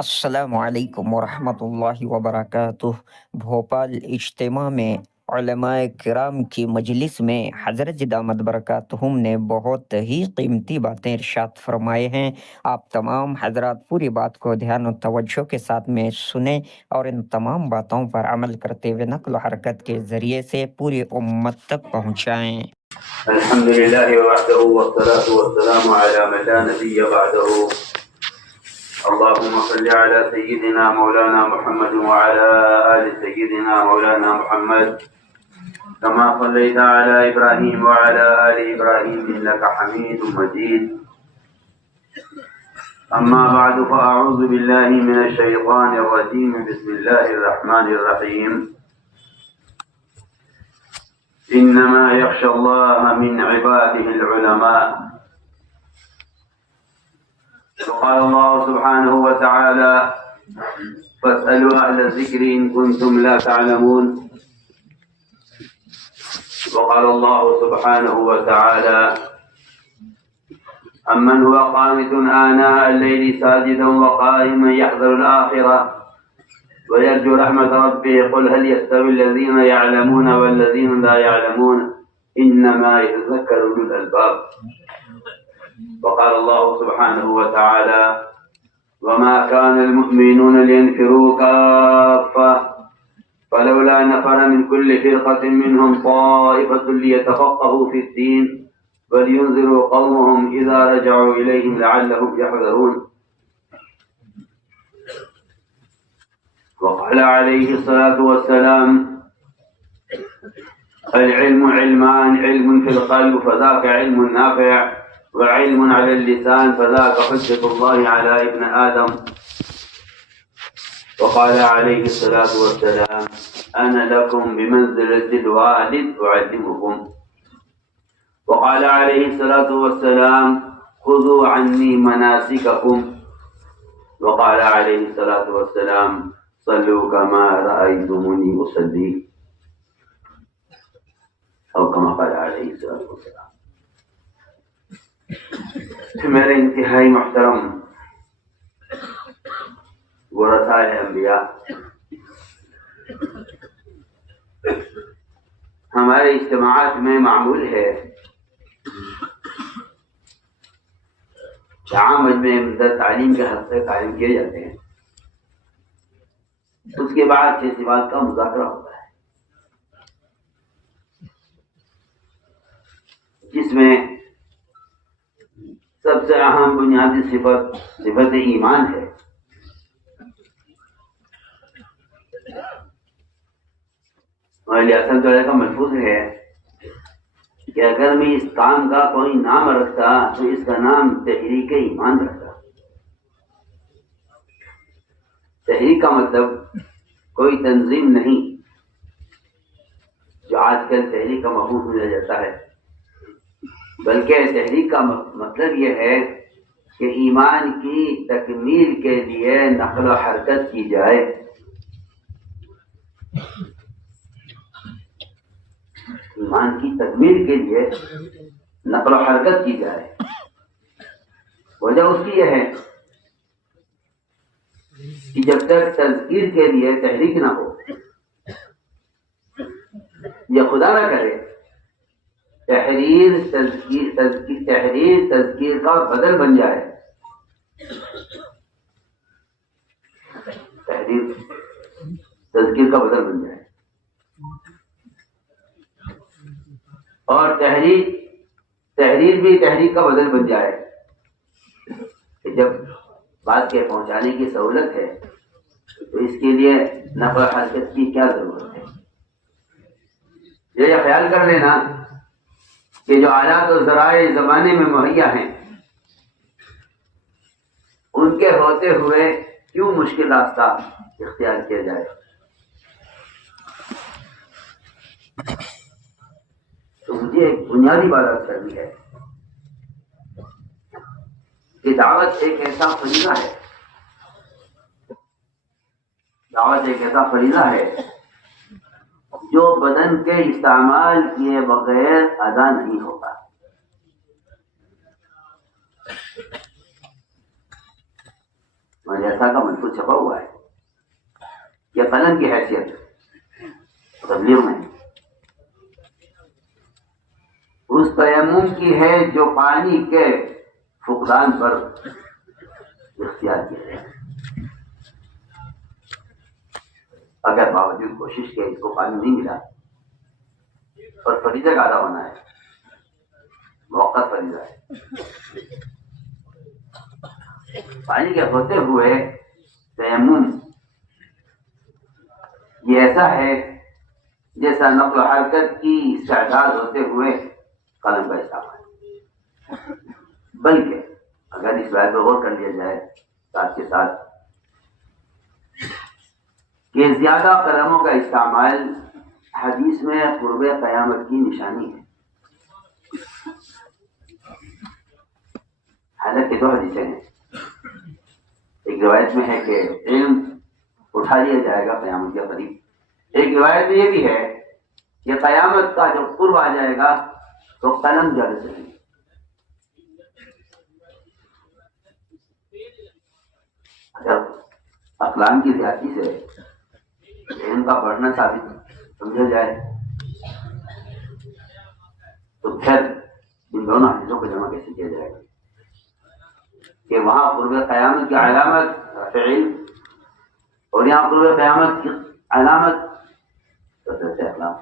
السلام علیکم ورحمۃ اللہ وبرکاتہ۔ بھوپال اجتماع میں علماء کرام کی مجلس میں حضرت دامت برکاتہم نے بہت ہی قیمتی باتیں ارشاد فرمائے ہیں۔ آپ تمام حضرات پوری بات کو دھیان و توجہ کے ساتھ میں سنیں اور ان تمام باتوں پر عمل کرتے ہوئے نقل و حرکت کے ذریعے سے پوری امت تک پہنچائیں۔ الحمد لله وحده والصلاة والسلام على من لا نبي بعده. اللهم صل على سيدنا مولانا محمد وعلى آل سيدنا مولانا محمد كما صليت على إبراهيم وعلى آل إبراهيم إنك حميد مجيد. أما بعد فأعوذ بالله من الشيطان الرجيم. بسم الله الرحمن الرحيم. إنما يخشى الله من عباده العلماء. وقال الله سبحانه وتعالى فاسألوا أهل الذكر إن كنتم لا تعلمون. وقال الله سبحانه وتعالى أمن هو قانت آناء الليل ساجدا وقائما يحذر الآخرة ويرجو رحمة ربه قل هل يستوي الذين يعلمون والذين لا يعلمون إنما يتذكر أولو الألباب. وقال الله سبحانه وتعالى وما كان المؤمنون لينفروا كافة فلولا نفر من كل فرقة منهم طائفة ليتفقهوا في الدين ولينذروا قومهم إذا رجعوا إليهم لعلهم يحذرون. وقال عليه الصلاة والسلام العلم علمان، علم في القلب فذاك علم نافع وعلم على اللسان فذاك حجة الله على ابن آدم. وقال عليه الصلاة والسلام أنا لكم بمنزلة الوالد أعلمكم. وقال عليه الصلاة والسلام خذوا عني مناسككم. وقال عليه الصلاة والسلام صلوا كما رأيتموني أصلي أو كما قال عليه الصلاة والسلام. میرے انتہائی محترم ورثاء انبیاء، ہمارے اجتماعات میں معمول ہے کہ عام مجمع تعلیم کے حلقے قائم کیے جاتے ہیں، اس کے بعد 6 صفات کا مذاکرہ ہوتا ہے، جس میں سب سے اہم بنیادی صفت ایمان ہے۔ مولانا حسن طلحہ کا ملفوظ ہے کہ اگر میں اس کام کا کوئی نام رکھتا تو اس کا نام تحریک ایمان رکھتا۔ تحریک کا مطلب کوئی تنظیم نہیں جو آج کل تحریک کا مفہوم سمجھا جاتا ہے، بلکہ تحریک کا مطلب یہ ہے کہ ایمان کی تکمیل کے لیے نقل و حرکت کی جائے۔ ایمان کی تکمیل کے لیے نقل و حرکت کی جائے۔ وجہ اس کی یہ ہے کہ جب تک تذکیر کے لیے تحریک نہ ہو، یا خدا نہ کرے تحریر تذکیر کا بدل بن جائے، تحریر تذکیر کا بدل بن جائے، اور تحریر بھی تحریک کا بدل بن جائے، کہ جب بات کے پہنچانے کی سہولت ہے تو اس کے لیے نقل و حرکت کی کیا ضرورت ہے۔ یہ خیال کر لینا کہ جو آلات و ذرائع زمانے میں مہیا ہیں، ان کے ہوتے ہوئے کیوں مشکل راستہ اختیار کیا جائے۔ تو مجھے ایک بنیادی بات کرنی ہے کہ دعوت ایک ایسا فریضہ ہے، دعوت ایک ایسا فریضہ ہے جو بدن کے استعمال کیے بغیر ادا نہیں ہوتا۔ ایسا کا محفوظ چھپا ہوا ہے. یہ قلم کی حیثیت تبلیغ میں اس تیمم کی ہے جو پانی کے فقدان پر اختیار کیا ہے. اگر باوجود کوشش کے اس کو پانی نہیں ملا اور فریضہ کا ادا ہونا ہے، موقع فریضہ ہے، پانی کے ہوتے ہوئے تیمم یہ ایسا ہے جیسا نقل و حرکت کی استعداد ہوتے ہوئے قلم کا استعمال. بلکہ اگر اس بات پر غور کر لیا جائے ساتھ کے ساتھ کہ زیادہ قلموں کا استعمال حدیث میں قرب قیامت کی نشانی ہے. حالانکہ دو حدیثیں ہیں. ایک روایت میں ہے کہ علم اٹھا لیا جائے گا قیامت کے قریب. ایک روایت میں یہ بھی ہے کہ قیامت کا جب قرب آ جائے گا تو قلم جل جائے گی. اگر اقلام کی زیادتی سے علم کا بڑھنا ثابت سمجھا جائے تو پھر ان دونوں حدیثوں کو جمع کیسے کیا جائے گا کہ وہاں قرب قیامت کی علامت رفع علم اور یہاں قرب قیامت کی علامت کثرت اقلام.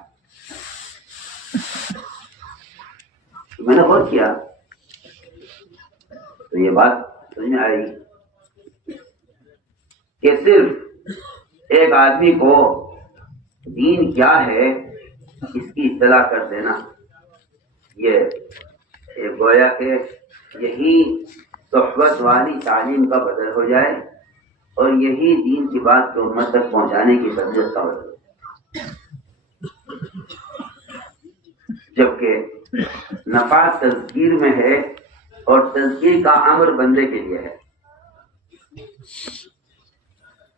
میں نے غور کیا تو یہ بات سمجھ میں آئی کہ صرف ایک آدمی کو دین کیا ہے اس کی اطلاع کر دینا یہ گویا کہ یہی صحبت والی تعلیم کا بدل ہو جائے اور یہی دین کی بات کو امت تک پہنچانے کی فضیلت کا بدل ہو جائے. جبکہ نفع تذکیر میں ہے اور تذکیر کا امر بندے کے لیے ہے.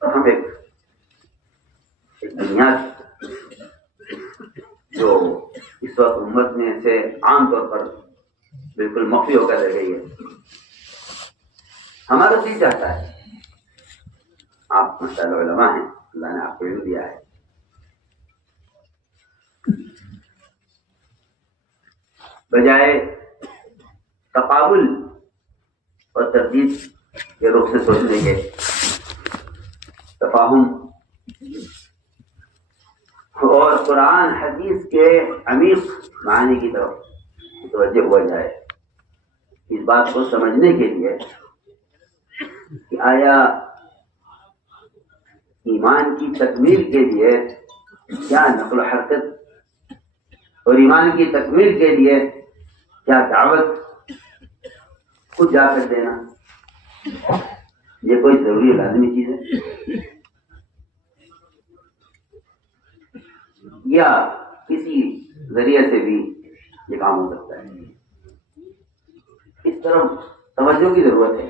تو ہم ایک بنیاد جو اس وقت امت میں سے عام طور پر بالکل مخفی ہو کر رہ گئی ہے. ہمارا دل چاہتا ہے، آپ ماشاءاللہ علماء ہیں، اللہ نے آپ کو علم دیا ہے، بجائے تقابل اور تردید کے رخ سے سوچنے کے تفاہم اور قرآن حدیث کے عمیق معنی کی طرف متوجہ ہوا جائے. اس بات کو سمجھنے کے لیے کہ آیا ایمان کی تکمیل کے لیے کیا نقل و حرکت اور ایمان کی تکمیل کے لیے کیا دعوت خود جا کر دینا یہ کوئی ضروری لازمی چیز ہے یا کسی ذریعے سے بھی یہ کام ہو سکتا ہے؟ اس طرف توجہ کی ضرورت ہے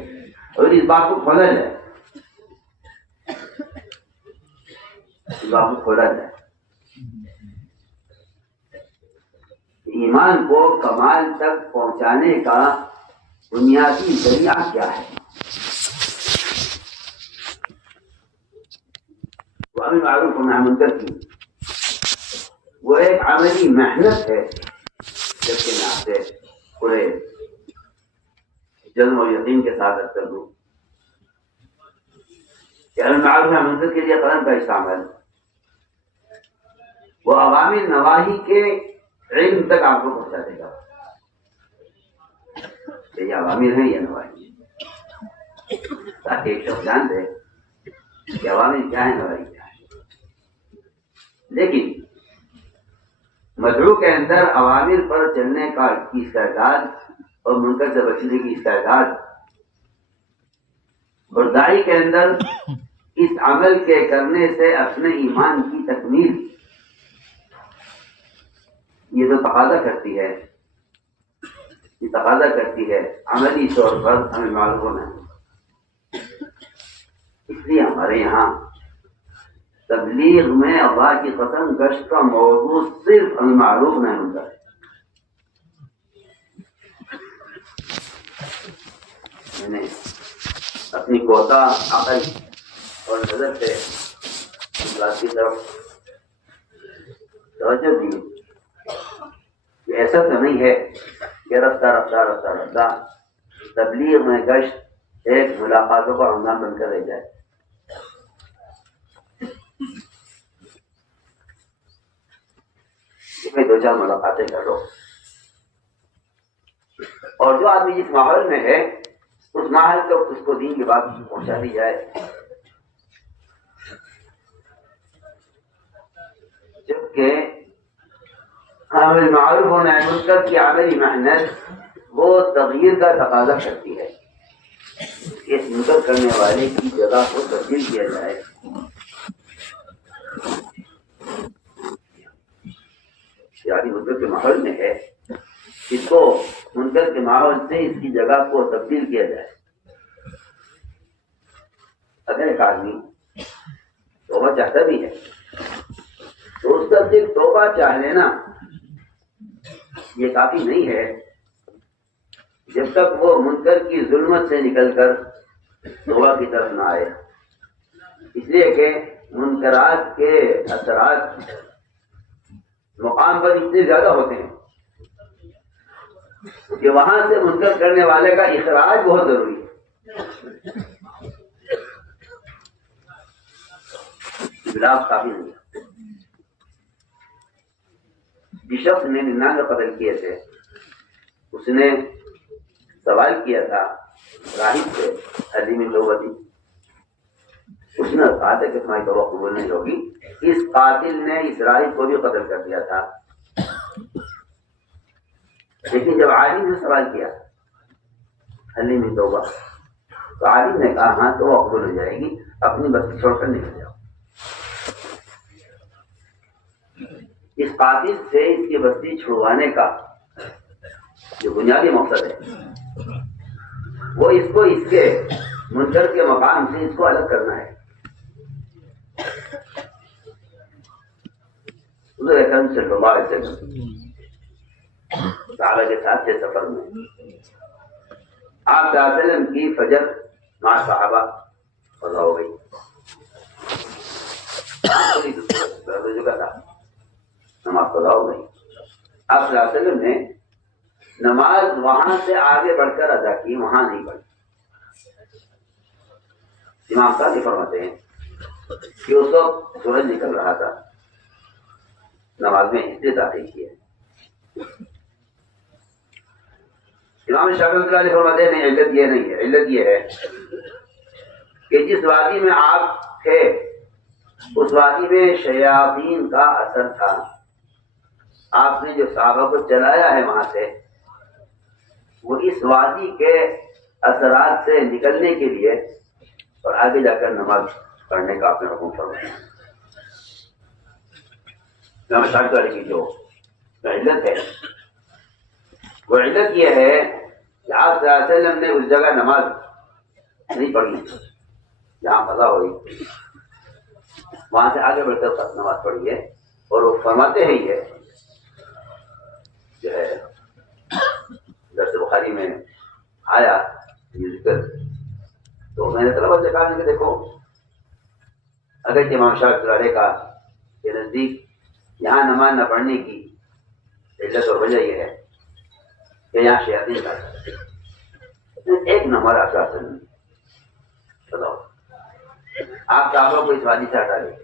اور اس بات کو کھولا جائے، اس بات کو کھولا جائے. ایمان کو کمال تک پہنچانے کا بنیادی ذریعہ کیا ہے؟ وہ امر معروف و نہی منکر کی وہ ایک عملی محنت ہے، جبکہ میں آپ سے پورے جذب و یقین کے ساتھ کر دوں کہ امر معروف و نہی منکر کے لیے قلم کا استعمال وہ عوامی نواہی کے علم تک آپ کو پہنچا دے گا. یہ عوامل ہیں، یہ نواہی، تاکہ ایک شخص جان دے کہ عوامل کیا ہے، نواہی کیا ہے. لیکن مدعو کے اندر عوامل پر چلنے کی استعداد اور منکر سے بچنے کی استعداد اور داعی کے اندر اس عمل کے کرنے سے اپنے ایمان کی تکمیل یہ تو تقاضا کرتی ہے، یہ تقاضا کرتی ہے عملی طور پر ہمیں معلوم ہونا ہے. اس لیے ہمارے یہاں تبلیغ میں اللہ کی قسم گشت کا موضوع صرف ہمیں معروف نہیں ہوتا ہے. میں نے اپنی کوتا عقل اور نظر سے اخلاص کی طرف توجہ دی کہ ایسا تو نہیں ہے کہ رفتہ رفتہ رفتہ رفتہ تبلیغ میں گشت ایک ملاقاتوں کا عنوان بن کر رہ جائے. میں 2-4 ملاقاتیں کر لو، اور جو آدمی جس ماحول میں ہے اس ماحول تک اس کو دین کی بات پہنچا دی جائے. جبکہ عامل معروف ہونا ہے منکر کی عملی محنت وہ تغیر کا تقاضا کرتی ہے. اس منکر کرنے والے کی جگہ کو تبدیل کیا جائے. یعنی منکر کے ماحول میں ہے، اس کو منکر کے ماحول سے اس کی جگہ کو تبدیل کیا جائے. اگر ایک آدمی توبہ چاہتا بھی ہے تو اس کا صرف توبہ چاہ لینا یہ کافی نہیں ہے جب تک وہ منکر کی ظلمت سے نکل کر توبہ کی طرف نہ آئے. اس لیے کہ منکرات کے اثرات مقام پر اتنے زیادہ ہوتے ہیں کہ وہاں سے منکر کرنے والے کا اخراج بہت ضروری ہے. بلاف کافی نہیں ہے. جس شخص نے 99 قتل کیے تھے اس نے سوال کیا تھا راہب سے عظیم اللغتی، اس نے کہا تھا کہ تمہاری توبہ قبول نہیں ہوگی. اس قاتل نے اس راہب کو بھی قتل کر دیا تھا. لیکن جب عالم نے سوال کیا عظیم توبہ تو عالم نے کہا ہاں توبہ قبول ہو جائے گی، اپنی بستی چھوڑ کر نکل جاؤ. اس قاتل سے اس کی بستی چھڑوانے کا جو بنیادی مقصد ہے وہ اس کو اس کے منکر کے مقام سے اس کو الگ کرنا ہے. حضور اکرم صلی اللہ علیہ وسلم صحابہ کے ساتھ کے سفر میں آپ صلی اللہ علیہ وسلم کی فجر مع صحابہ قضا ہو گئی. نماز قضا ہو گئی. آپ صلی اللہ علیہ وسلم نے نماز وہاں سے آگے بڑھ کر ادا کی، وہاں نہیں پڑھی. امام صاحب فرماتے ہیں کہ اس وقت سورج نکل رہا تھا، نماز میں حصے داخل کیے. امام شافعی رحمۃ اللہ علیہ فرماتے ہیں نہیں، علت یہ نہیں ہے. علت یہ ہے کہ جس وادی میں آپ تھے اس وادی میں شیاطین کا اثر تھا. آپ نے جو صحابہ کو چلایا ہے وہاں سے وہ اس وادی کے اثرات سے نکلنے کے لیے اور آگے جا کر نماز پڑھنے کا آپ نے حکم فرمایا. امام شافعی کی جو علت ہے وہ علت یہ ہے کہ آپ صلی اللہ علیہ وسلم نے اس جگہ نماز نہیں پڑھی جہاں قضا ہوئی، وہاں سے آگے بڑھ کر نماز پڑھی ہے. اور وہ فرماتے ہیں یہ جو ہے درس بخاری میں آیا یہ ذکر، تو میں نے طلبہ سے کہا کہ دیکھو اگر کہ امام شافعی علیہ کا کے نزدیک یہاں نماز نہ پڑھنے کی علت اور وجہ یہ ہے کہ یہاں شیاطین کا ایک نمبر آپ کا اثر نہیں. بتاؤ آپ صحابہ کو اس وادی سے ہٹا دیں.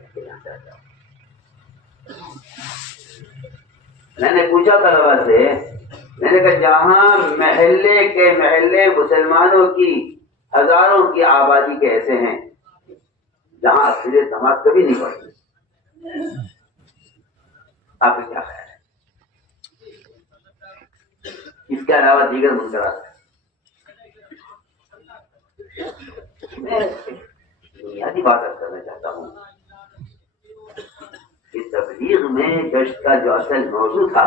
میں نے پوچھا طلبا سے، میں نے کہا جہاں محلے کے محلے مسلمانوں کی ہزاروں کی آبادی کے ایسے ہیں جہاں اکثریت نماز کبھی نہیں پڑھتی، آپ کا کیا خیال ہے؟ اس کے علاوہ دیگر منکرات میں بنیادی بات کرنا چاہتا ہوں کہ تبلیغ میں گشت کا جو اصل موضوع تھا،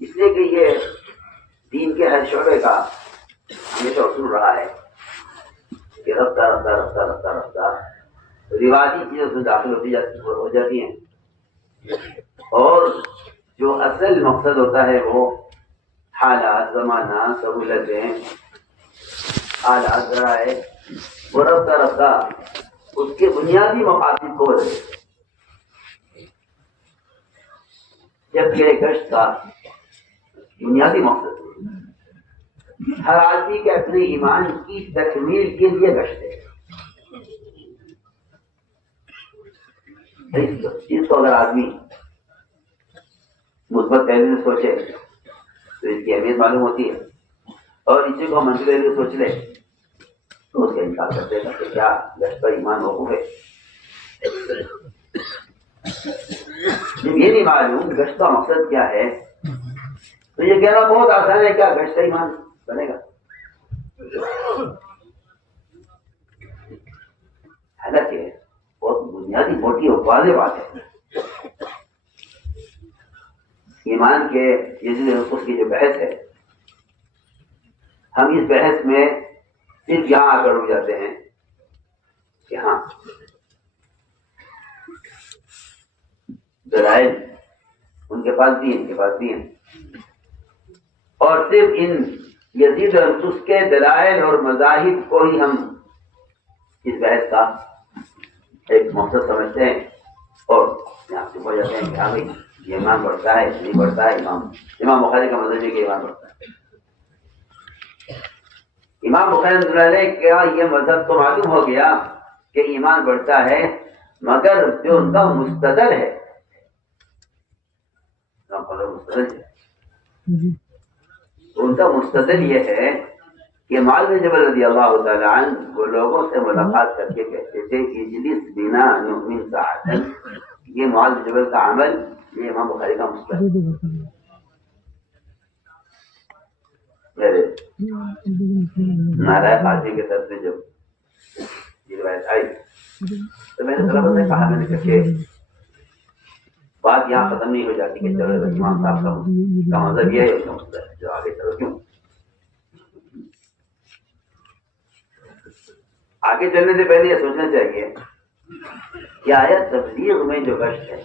اس لیے کہ یہ دین کے ہر شعبے کا ہمیشہ اصول رہا ہے کہ رفتہ رفتہ رفتہ رفتہ رفتہ روایتی چیزیں اس میں داخل ہو جاتی ہیں، اور جو اصل مقصد ہوتا ہے وہ حالات، زمانہ، سہولتیں، آلات ذرائع وہ رفتہ رفتہ اس کے بنیادی مقاصد کو بدلے، جبکہ یہ گشت کا بنیادی مقصد ہر آدمی کے اپنے ایمان کی تکمیل کے لیے گشت ہے۔ اس کو اگر آدمی مثبت پہلو سے سوچے تو اس کی اہمیت معلوم ہوتی ہے، اور اسی کو منفی پہلو سے سوچ لے تو اس کا انکار کرتے ہیں کہ کیا گشت پر ایمان موقوف ہے۔ جب یہ نہیں معلوم گشت کا مقصد کیا ہے تو یہ کہنا بہت آسان ہے، کیا گشت کا ایمان بنے گا؟ حالانکہ بہت بنیادی موٹی اور واضح بات ہے۔ ایمان کے اس کی جو بحث ہے، ہم اس بحث میں صرف یہاں آ کر رک جاتے ہیں کہ ہاں دلائل ان کے پاس بھی ہیں، ان کے پاس بھی ہیں، اور صرف ان یزید اور اس کے دلائل اور مذاہب کو ہی ہم اس بحث کا ایک مقصد سمجھتے ہیں، اور یہاں سے ہو جاتے ہیں کہ ہاں بھائی یہ ایمان بڑھتا ہے نہیں بڑھتا ہے۔ امام بخاری کا مذہب ہے کہ ایمان بڑھتا ہے۔ امام بخاری کا یہ مذہب تو معلوم ہو گیا کہ ایمان بڑھتا ہے، مگر جو ان کا مستدل ہے ان کا مستدل یہ ہے کہ معاذ بن جبل رضی اللہ تعالیٰ عنہ وہ لوگوں سے ملاقات کر کے کہتے تھے اجلس بنا نؤمن ساعتا، یہ معاذ بن جبل کا عمل، یہ امام بخاری کا مستدل۔ میرے نارائن قاضی کے طرف سے جب یہ روایت آئی تو میں نے طلبہ سے کہا، میں نے کہا کہ بات یہاں ختم نہیں ہو جاتی کہ چلو امام صاحب کا مذہب یہ ہے جو آگے چلو، کیوں آگے چلنے سے پہلے یہ سوچنا چاہیے کہ آیا تبلیغ میں جو گشت ہے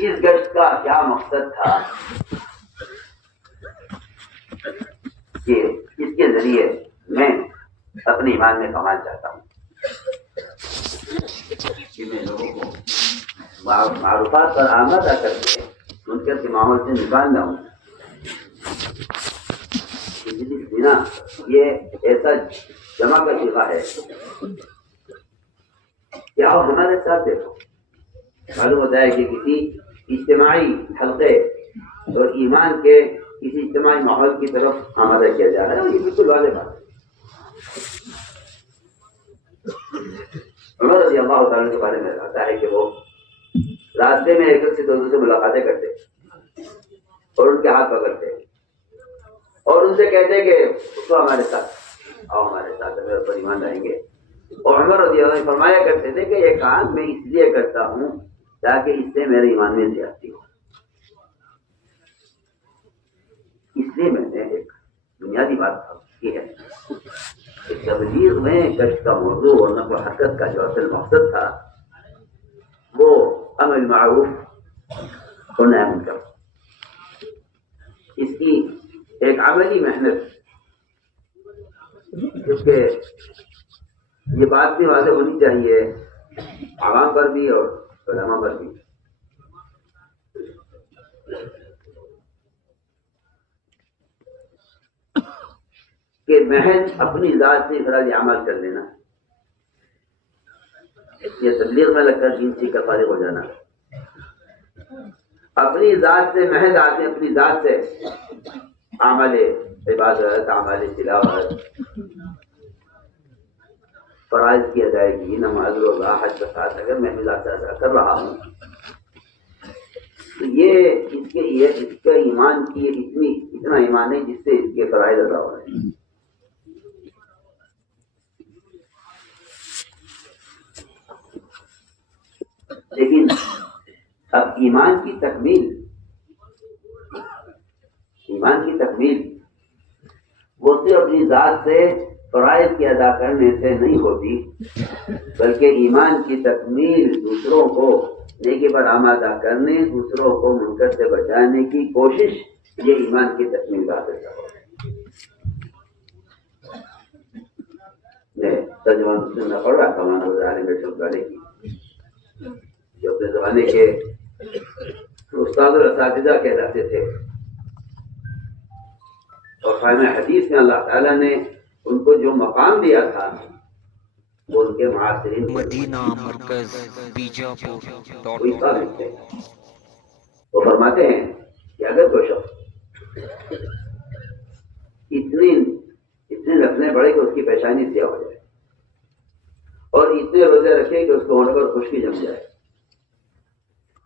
اس گشت کا کیا مقصد تھا کہ اس کے ذریعے میں اپنے ایمان میں کمال چاہتا ہوں کہ میں لوگوں کو معروفات پر آمدہ کر کے منکر کے ماحول سے نکالنا ہوں۔ بنا یہ ایسا جمع کا صیغہ ہے کہ آپ ہمارے ساتھ دیکھو، معلوم ہوتا ہے کہ کسی اجتماعی حلقے اور ایمان کے کسی اجتماعی ماحول کی طرف آمادہ کیا جا رہا ہے، اور یہ بالکل واضح بات ہے۔ عمر رضی اللہ تعالیٰ کے بارے میں آتا ہے کہ وہ راستے میں ایک سے دوسرے سے ملاقاتیں کرتے اور ان کے ہاتھ پکڑتے اور ان سے کہتے کہ تو ہمارے ساتھ آؤ، ہمارے ساتھ میرے اوپر ایمان لائیں گے۔ اور عمر رضی اللہ عنہ فرمایا کرتے تھے کہ یہ کام میں اس لیے کرتا ہوں تاکہ اس سے میرے ایمان میں زیادتی ہو۔ اس لیے میں نے ایک بنیادی بات کی ہے کہ تبلیغ میں گشت کا موضوع اور نقل و حرکت کا جو اصل مقصد تھا وہ امر معروف اور نہی عن منکر، اس کی ایک عملی محنت، کیونکہ یہ بات بھی واضح ہونی چاہیے عوام پر بھی اور علماء پر بھی کہ محض اپنی ذات سے افراد عمل کر لینا، یہ تبلیغ میں لگ کر دین سیکھ کر فارغ ہو جانا، اپنی ذات سے محض آدمی اپنی ذات سے عمل عبادت، عمل تلاوت، فرائض کی ادائیگی، نماز روزہ حج زکات اگر میں ذات سے ادا کر رہا ہوں تو یہ اس کے ایمان کی اتنا ایمان ہے جس سے اس کے فرائض ادا ہو رہے ہیں۔ لیکن اب ایمان کی تکمیل وہ صرف اپنی ذات سے فرائض کی ادا کرنے سے نہیں ہوتی، بلکہ ایمان کی تکمیل دوسروں کو نیکی پر آمادہ کرنے، دوسروں کو منکر سے بچانے کی کوشش، یہ ایمان کی تکمیل کا حصہ ہے۔ ترجمان مسلم میں پڑھ رہا تھا مولانا عالم شمس والے کی، جو اپنے زمانے کے استاد اور اساتذہ کہلاتے تھے، اور فہم حدیث میں اللہ تعالیٰ نے ان کو جو مقام دیا تھا وہ ان کے معاصرین مدینہ مرکز بیجاپور کوئی ثابت ہے۔ وہ فرماتے ہیں کہ اگر کوئی شخص اتنے رکھنے پڑے کہ اس کی پیشانی سیاہ ہو جائے، اور اتنے روزے رکھے کہ اس کو ہونے پر خشکی جم جائے،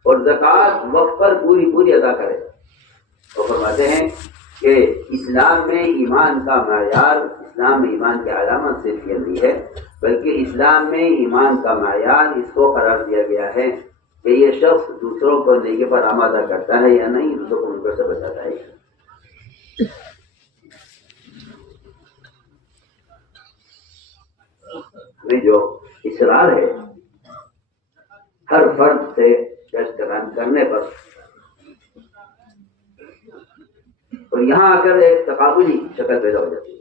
اور زکوٰۃ وقت پر پوری ادا کرے، وہ فرماتے ہیں کہ اسلام میں ایمان کا معیار، اسلام میں ایمان کی علامت صرف یہ نہیں ہے، بلکہ اسلام میں ایمان کا معیار اس کو قرار دیا گیا ہے کہ یہ شخص دوسروں کو نیکی پر آمادہ کرتا ہے یا نہیں، دوسروں کو منکر سے بچاتا ہے۔ میں جو اصرار ہے ہر فرد سے گشت کرنے پر، اور یہاں آ کر ایک تقابلی شکل پیدا ہو جاتی ہے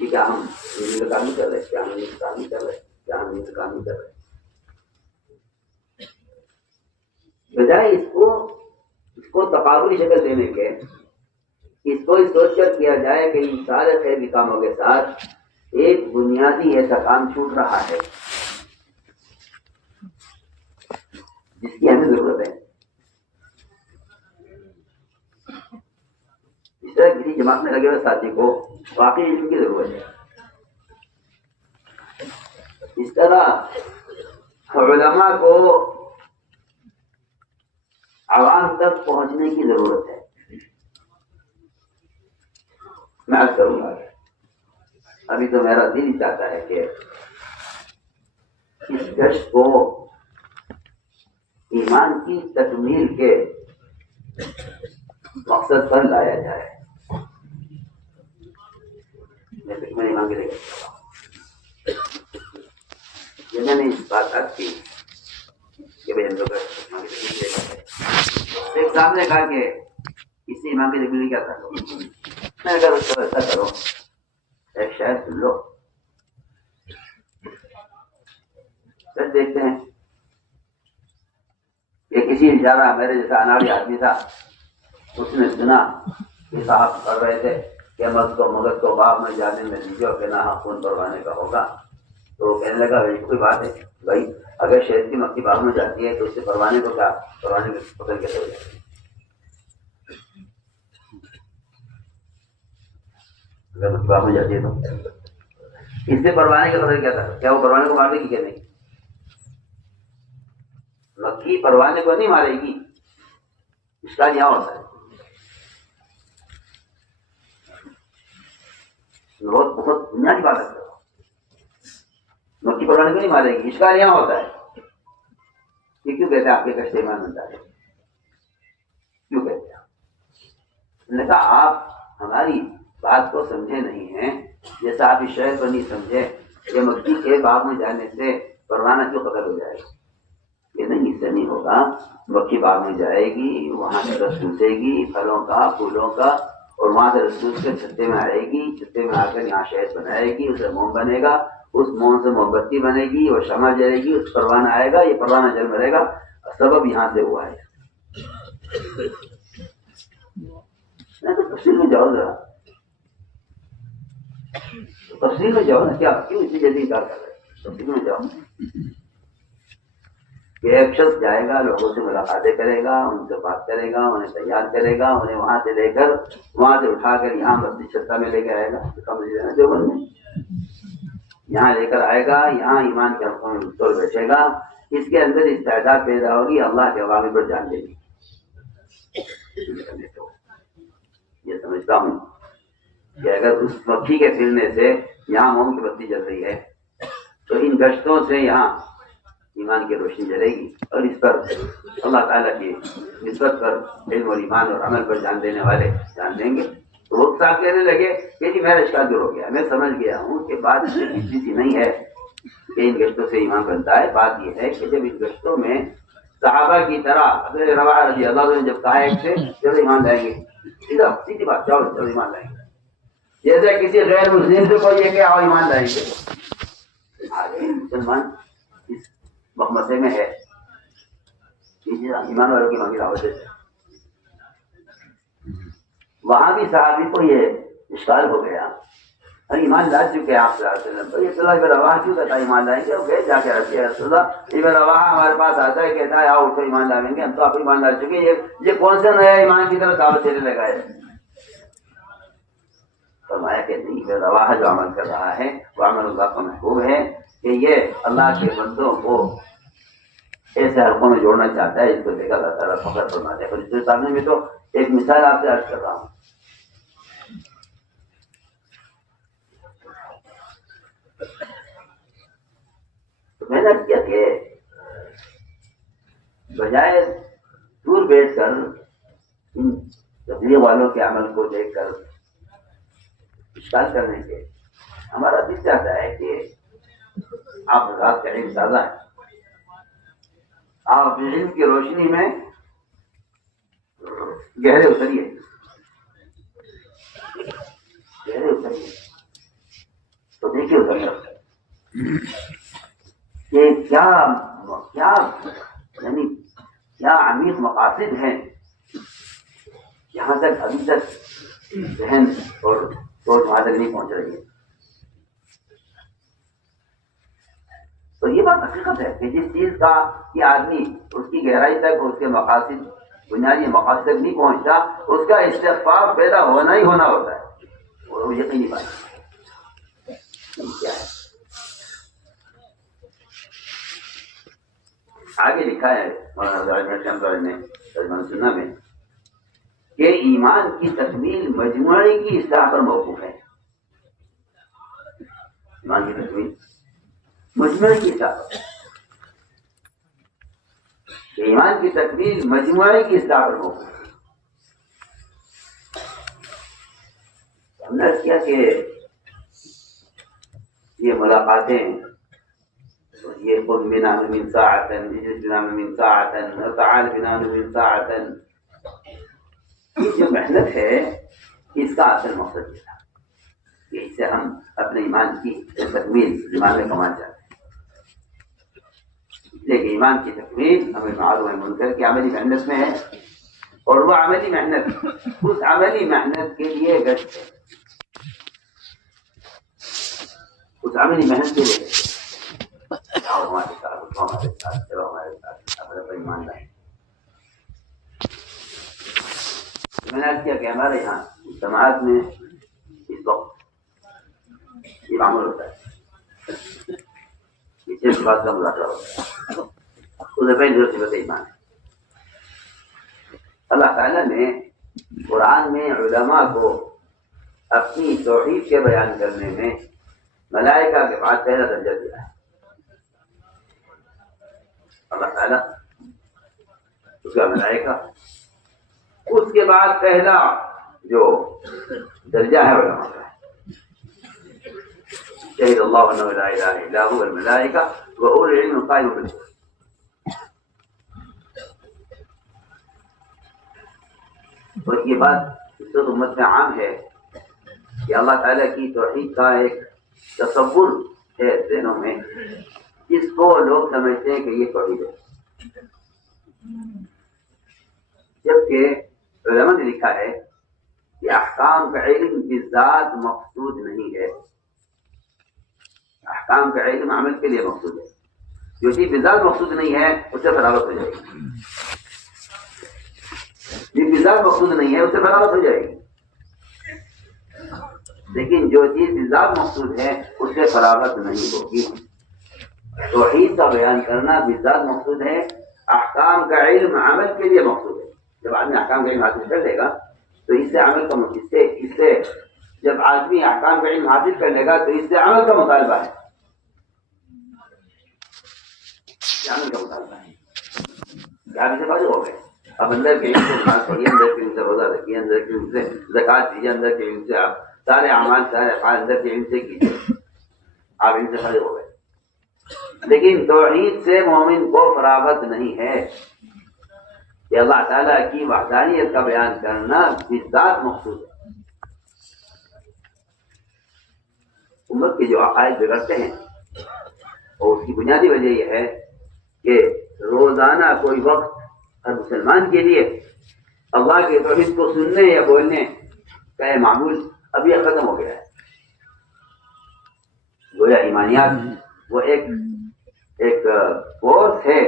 کہ کیا ہم انتقامی کر رہے ہیں، کیا ہم انتقامی کر رہے ہیں، کیا ہم انتقامی کر رہے ہیں، بجائے اس کو تقابلی شکل دینے کے اس کو اس سوچ کر کیا جائے کہ ان سارے خیری کاموں کے ساتھ ایک بنیادی ایسا کام چھوٹ رہا ہے جس کی ہمیں ضرورت ہے۔ اس طرح کسی جماعت میں لگے ہوئے ساتھی کو واقعی علم کی ضرورت ہے، اس طرح علماء کو عوام تک پہنچنے کی ضرورت ہے۔ میں عرض کروں گا، ابھی تو میرا دل چاہتا ہے کہ اس گشت کو ایمان کی تکمیل کے مقصد پر لایا جائے۔ میں ایمان کے لے میں نے اس بات کی کہ بھائی ہم لوگ ایک صاحب نے کہا کہ اس سے ایمان کی تکمیل کیا کرو، میں نے کہا اس کو ایسا کرو، ایک شاید سن لو، پھر دیکھتے ہیں کہ کسی انشاءاللہ میرے جیسا اناڑی آدمی تھا، اس نے سنا کہ صاحب کر رہے تھے کہ مغز کو باغ میں جانے میں دیجیے اور کہنا خون پروانے کا ہوگا، تو وہ کہنے لگا بھائی کوئی بات ہے بھائی، اگر شہد کی مکھی باغ میں جاتی ہے تو اس سے پروانے کو کیا، پروانے کو پکڑ کے ہو جائے گی، اگر مکھی باغ میں جاتی ہے تو اس سے پروانے کا قدر کیا تھا، کیا وہ پروانے کو مار دے گی کہ نہیں؟ مکھی پروانے کو نہیں مارے گی، اشکال یہاں ہوتا ہے، بہت بنیادی بات ہے، مکھی پروانے کو نہیں مارے گی، اشکال یہاں ہوتا ہے کہ کیوں کہتے ہیں آپ کے کشتے ایمان بنتا ہے، کیوں کہتے ہیں؟ میں نے کہا آپ ہماری بات کو سمجھے نہیں ہیں، جیسا آپ اس شہر پر نہیں سمجھے کہ مکھی کے باغ میں جانے سے پروانہ کیوں قتل ہو جائے گا، یہ نہیں، اس سے نہیں ہوگا، مکھی باغ میں جائے گی، وہاں سے رس چوسے گی پھلوں کا پھولوں کا، اور وہاں سے رس چوس کے چھتے میں آئے گی، چھتے میں آ کر یہاں شہد بنائے گی، اسے موم بنے گا، اس موم سے موم بتی بنے گی، وہ شمع جلے گی، اس پروانہ آئے گا، یہ پروانہ جل مرے گا، سبب یہاں سے ہوا ہے۔ تو تفصیل میں جاؤ ذرا، تفصیل میں جاؤ نا، کیا کیوں اتنی جلدی انکار کر رہے ہیں؟ تفصیل میں جاؤ کہ ایک شخص جائے گا، لوگوں سے ملاقاتیں کرے گا، ان سے بات کرے گا، انہیں تیار کرے گا، انہیں وہاں سے لے کر وہاں سے اٹھا کر یہاں مسجد چھتا میں لے کے آئے گا، جو بند میں یہاں لے کر آئے گا، یہاں ایمان کے حقوں میں طور بیٹھے گا، اس کے اندر استعداد پیدا ہوگی اللہ کے عوامی پر جان دے گی۔ یہ سمجھتا ہوں کہ اگر اس مکھی کے پھرنے سے یہاں موم کی بتی جل رہی ہے تو ان گشتوں سے یہاں ایمان کی روشنی جلے گی، اور اس پر اللہ تعالیٰ کی نسبت پر علم اور ایمان اور عمل پر جان دینے والے جان دیں گے۔ تو وہ صاحب کہنے لگے کہ جی میرا اشکال دور ہو گیا، میں سمجھ گیا ہوں کہ بات اتنی سی نہیں ہے کہ ان گشتوں سے ایمان بنتا ہے، بات یہ ہے کہ جب ان گشتوں میں صحابہ کی طرح حضرت رواح رضی اللہ عنہ نے جب کہا ایک سے چلو ایمان لائیں گے، سیدھی بات، چلو ایمان لائیں گے، جیسے کسی غیر مسلم سے کوئی یہ کہ آؤ ایمان لائیں گے، مسلمان اس مخمصے میں ہے، ایمان والوں کی مانگی دعوت ہے، وہاں بھی صحابی کو یہ اشکال ہو گیا، ایمان لا چکے آپ صلی اللہ علیہ وسلم، تو یہ صلی اللہ روا کیوں کہتا ایمان لائیں گے؟ وہ گئے جا کے رکھے رسول اللہ ابن روا ہمارے پاس آتا ہے، کہتا ہے آؤ اٹھو ایمان لائیں گے، ہم تو آپ ایمان لا چکے، یہ کون سے نیا ایمان کی طرف دعوت دینے لگا ہے؟ فرمایا کہ نہیں، ابن روا جو عمل کر رہا ہے وہ عمل اللہ کا محبوب ہے کہ یہ اللہ کے بندوں کو ایسے حلقوں میں جوڑنا چاہتا ہے جس کو دیکھا اللہ تعالیٰ فخر فرماتے ہیں۔ اور اس کے سامنے میں تو ایک مثال آپ سے عرض کر رہا ہوں، میں نے کیا کہ بجائے دور بیٹھ کر ان تبلیغ والوں کے عمل کو دیکھ کر اشکال کرنے کے، ہمارا دل چاہتا ہے کہ آپ ذات کا علم تازہ ہے، آپ علم کی روشنی میں گہرے اتریے، تو دیکھیے اتر کہ کیا یعنی کیا عمیق مقاصد ہیں، یہاں تک ابھی تک ذہن اور سوچ وہاں تک نہیں پہنچ رہی ہے۔ تو یہ بات حقیقت ہے کہ جس چیز کا یہ آدمی اس کی گہرائی تک، اس کے مقاصد، بنیادی مقاصد تک نہیں پہنچتا، اس کا استغفار پیدا ہونا ہی ہونا ہوتا ہے، وہ یقینی بات ہے۔ کیا ہے آگے لکھا ہے مولانا نے ترجمہ سننا میں کہ ایمان کی تکمیل مجموعی کی اصلاح پر موقوف ہے، ایمان کی تکمیل مجموعی کی اصلاح پر، ایمان کی تکمیل مجموعی کی اصلاح پر موقوف ہے۔ ہم نے کیا کہ یہ ملاقاتیں، یہ خود بنا من ساعتن، اجلس بنا من ساعتن، تعال بنا من ساعتن، یہ جو محنت ہے اس کا اصل مقصد یہ تھا کہ اس سے ہم اپنے ایمان کی تکمیل ایمان میں کما جاتے ہیں، لیکن ایمان کی تکمیل ہمیں معلوم ہے منکر کی عملی محنت میں ہے، اور وہ عملی محنت اس عملی محنت کے لیے گشت ہے، اس عملی محنت کے لیے ہمارے ساتھ ہمارے ساتھ چلو ہمارے ساتھ اپنے پر ایمان لائیں۔ میں نے کیا کہ ہمارے یہاں سماج میں اس وقت یہ معمول ہوتا ہے، اس بات کا مذاکرہ ہوتا ہے، اسے پہلے جو صفت ایمان ہے۔ اللہ تعالیٰ نے قرآن میں علماء کو اپنی توحید کے بیان کرنے میں ملائکہ کے بعد پہلا درجہ دیا ہے۔ اللہ تعالیٰ اس کا ملائکہ، اس کے بعد پہلا جو درجہ ہے علماء کا، شہد اللہ انہ لا الہ الا هو الملائکہ واولی العلم قائما بالقسط۔ اور یہ بات اس وقت امت میں عام ہے کہ اللہ تعالیٰ کی توحید کا ایک تصور ہے ذہنوں میں، جس کو لوگ سمجھتے ہیں کہ یہ توحید ہے، جبکہ علماء نے لکھا ہے کہ احکام کا علم بذات مقصود نہیں ہے، احکام کا علم عمل کے لیے مقصود ہے، جو چیز بذات مقصود نہیں ہے اس سے فراغت ہو جائے گی، جو بذات مقصود نہیں ہے اس سے فراغت ہو جائے گی، لیکن جو چیز بذات مقصود ہے اس سے فراغت نہیں ہوگی۔ توحید کا بیان کرنا بذات مقصود ہے، احکام کا علم عمل کے لیے مقصود ہے۔ جب آدمی احکام کا علم حاصل کر لے گا تو اس سے عمل کا اس سے جب آدمی احکام کا علم حاصل کر لے گا تو اس سے عمل کا مطالبہ ہے، عمل کا مطالبہ ہے۔ کیا سے بازو ہو گئے، اب اندر کے علم سے نماز پڑھیے، اندر کے علم سے روزہ رکھیے، اندر کے علم سے زکات دیجیے، اندر کے علم سے آپ سارے اعمال سارے افعال اندر کے علم سے کیجیے، آپ علم سے فارغ ہو گئے۔ لیکن توحید سے مومن کو فراغت نہیں ہے کہ اللہ تعالیٰ کی وحدانیت کا بیان کرنا بذات مقصود ہے۔ امت کے جو عقائد بگڑتے ہیں اور اس کی بنیادی وجہ یہ ہے کہ روزانہ کوئی وقت ہر مسلمان کے لیے اللہ کے توحید کو سننے یا بولنے کا یہ معمول اب یہ ختم ہو گیا ہے. گویا ایمانیات وہ ایک کورس ہے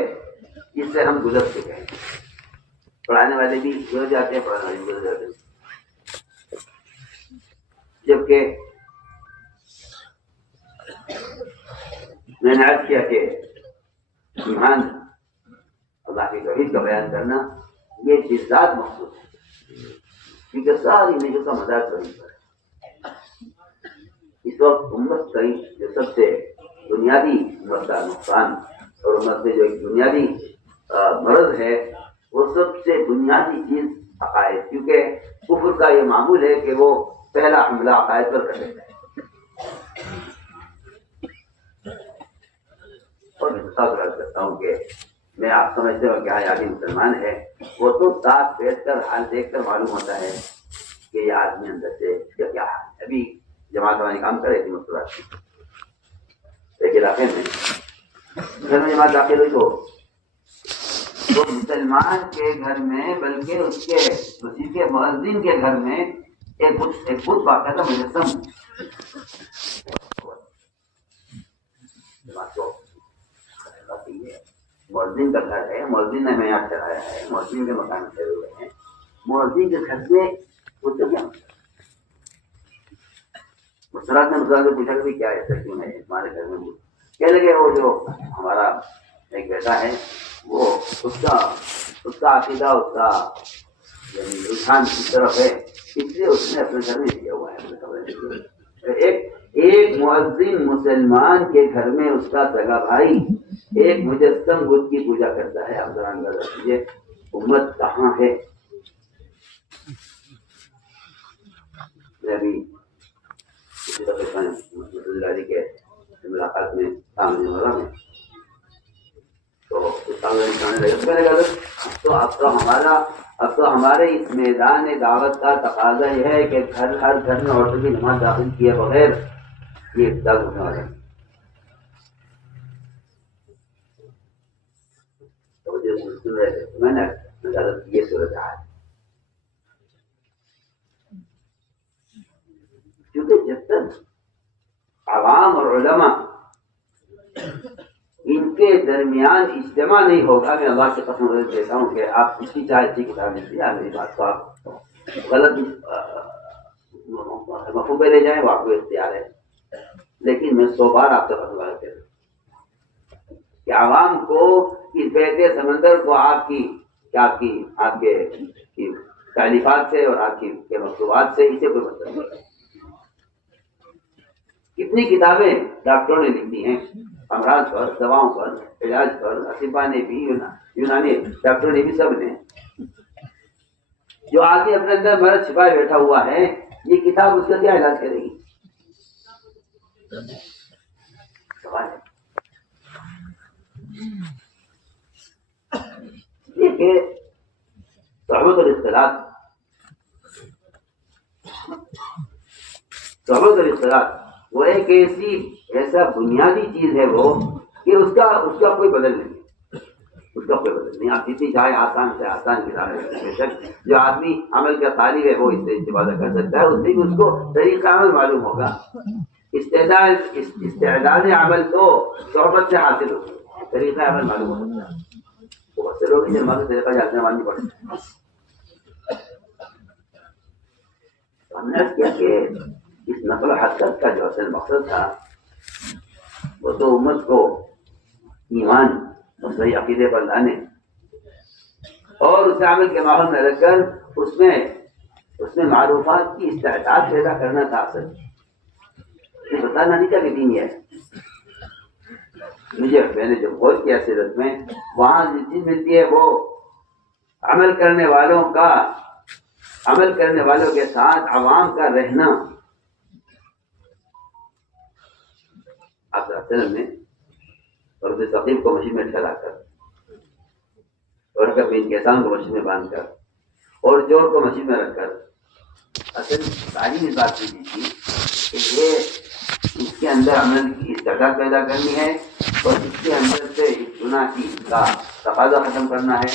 جس سے ہم گزر چکے ہیں. پڑھانے والے بھی گزر جاتے ہیں، پڑھانے والے بھی گزر جاتے ہیں. جبکہ میں نے عرض کیا کہ ایمان اللہ کی توحید کا بیان کرنا یہ بالذات مخصوص ہے، کیونکہ ساری میجوں کا مدار توحید پر ہے. اس وقت امت کا جو سب سے بنیادی امت کا نقصان اور امت میں جو ایک بنیادی مرض ہے وہ سب سے بنیادی چیز عقائد، کیونکہ کفر کا یہ معمول ہے کہ وہ پہلا حملہ عقائد پر کر دیتا ہے. اور میں ساتھ رکھ سکتا ہوں کہ میں آپ سمجھتے ہو کہ ہاں آدمی مسلمان ہے، وہ تو ساتھ بیٹھ کر حال دیکھ کر معلوم ہوتا ہے کہ یہ آدمی اندر سے اس کا کیا حال ہے. ابھی جماعت والے کام کر رہے تھے مسکرات ایک علاقے میں، گھر میں جماعت داخل ہوئی تو مسلمان کے گھر میں بلکہ اس کے مسجد کے مؤذن کے گھر میں ایک بت واقع تھا مجسم. مؤذن کا گھر ہے، مؤذن نے ہمیں یاد کرایا ہے، مؤذن کے مکان میں ٹھہرے ہوئے ہیں، مؤذن کے گھر میں وہ تو کیا مسرات نے مسرات سے پوچھا کہ کیا ایسا کیوں ہے ہمارے گھر میں. کہنے لگے وہ جو ہمارا ایک بیٹا ہے وہ اس کا عقیدہ اس کا یعنی رجحان کی طرف ہے، اس لیے اس نے اپنے گھر میں کیا ہوا ہے. ایک مؤذن مسلمان کے گھر میں اس کا سگا بھائی ایک مجسم بدھ کی پوجا کرتا ہے. آپ ذرا اندازہ کیجیے امت کہاں ہے. میں ابھی کے ملاقات میں سامنے والا میں تو اب تو ہمارے اس میدان دعوت کا تقاضا یہ ہے کہ ہر گھر میں عورتوں کی نماز داخل کیے بغیر یہ ابتدا ہونے والا ہے. میں نے یہ صورت حال کیونکہ جب تک عوام اور علماء ان کے درمیان اجتماع نہیں ہوگا، میں اللہ کی قسم دیتا ہوں کہ آپ اس کی چاہے اچھی کتاب لکھیے، میری بات کو آپ غلط مفہوم پہ لے جائیں وہ آپ کو اختیار ہے، لیکن میں 100 بار آپ سے فتویٰ کرتا ہوں کہ عوام کو اس بہتے سمندر کو آپ کے تعلیفات سے اور آپ کے مکتوبات سے اسے کوئی مطلب نہیں. کتنی کتابیں ڈاکٹروں نے لکھ دی ہیں امراض پر، دواؤں پر، علاج پر، اطباء نے بھی، یونانی ڈاکٹروں نے بھی، سب نے. جو آدمی اپنے اندر مرض چھپائے بیٹھا ہوا ہے یہ کتاب اس کا کیا علاج کرے گی؟ سوال ہے یہ کہ صحبت اور اختلاط وہ ایک ایسا بنیادی چیز ہے وہ کہ اس کا کوئی بدل نہیں ہے، اس کا کوئی بدل نہیں. آپ جتنی چاہے آسان سے آسان کتاب ہے، بے شک جو آدمی عمل کا طالب ہے وہ اس سے استفادہ کر سکتا ہے، اس سے بھی اس کو طریقہ عمل معلوم ہوگا. استعداد عمل تو صحبت سے حاصل ہوگا، طریقہ عمل معلوم ہوگا. بہت سے لوگ اسے طریقہ جاننے ماننی پڑتے ہیں. ہم نے کیا کہ اس نقل و حرکت کا جو اصل مقصد تھا وہ تو امت کو ایمان اور صحیح عقیدے پر لانے اور اس عمل کے ماحول میں رکھ کر اس میں معروفات کی استعداد پیدا کرنا تھا. اصل یہ بتانا نہیں تھا کہ دین یہ ہے. میں نے جب غور کیا سیرت میں وہاں جو چیز ملتی ہے وہ عمل کرنے والوں کے ساتھ عوام کا رہنا. میں اور ثقیف کو مشین میں ٹھہرا کر اور کبھی انکسان کو مشین میں باندھ کر اور چور کو مشین میں رکھ کر اصل تعلیم اس بات کی تھی کہ یہ اس کے اندر عمل کی استعداد پیدا کرنی ہے اور اس کے اندر سے اس گناہ کی کا تقاضا ختم کرنا ہے.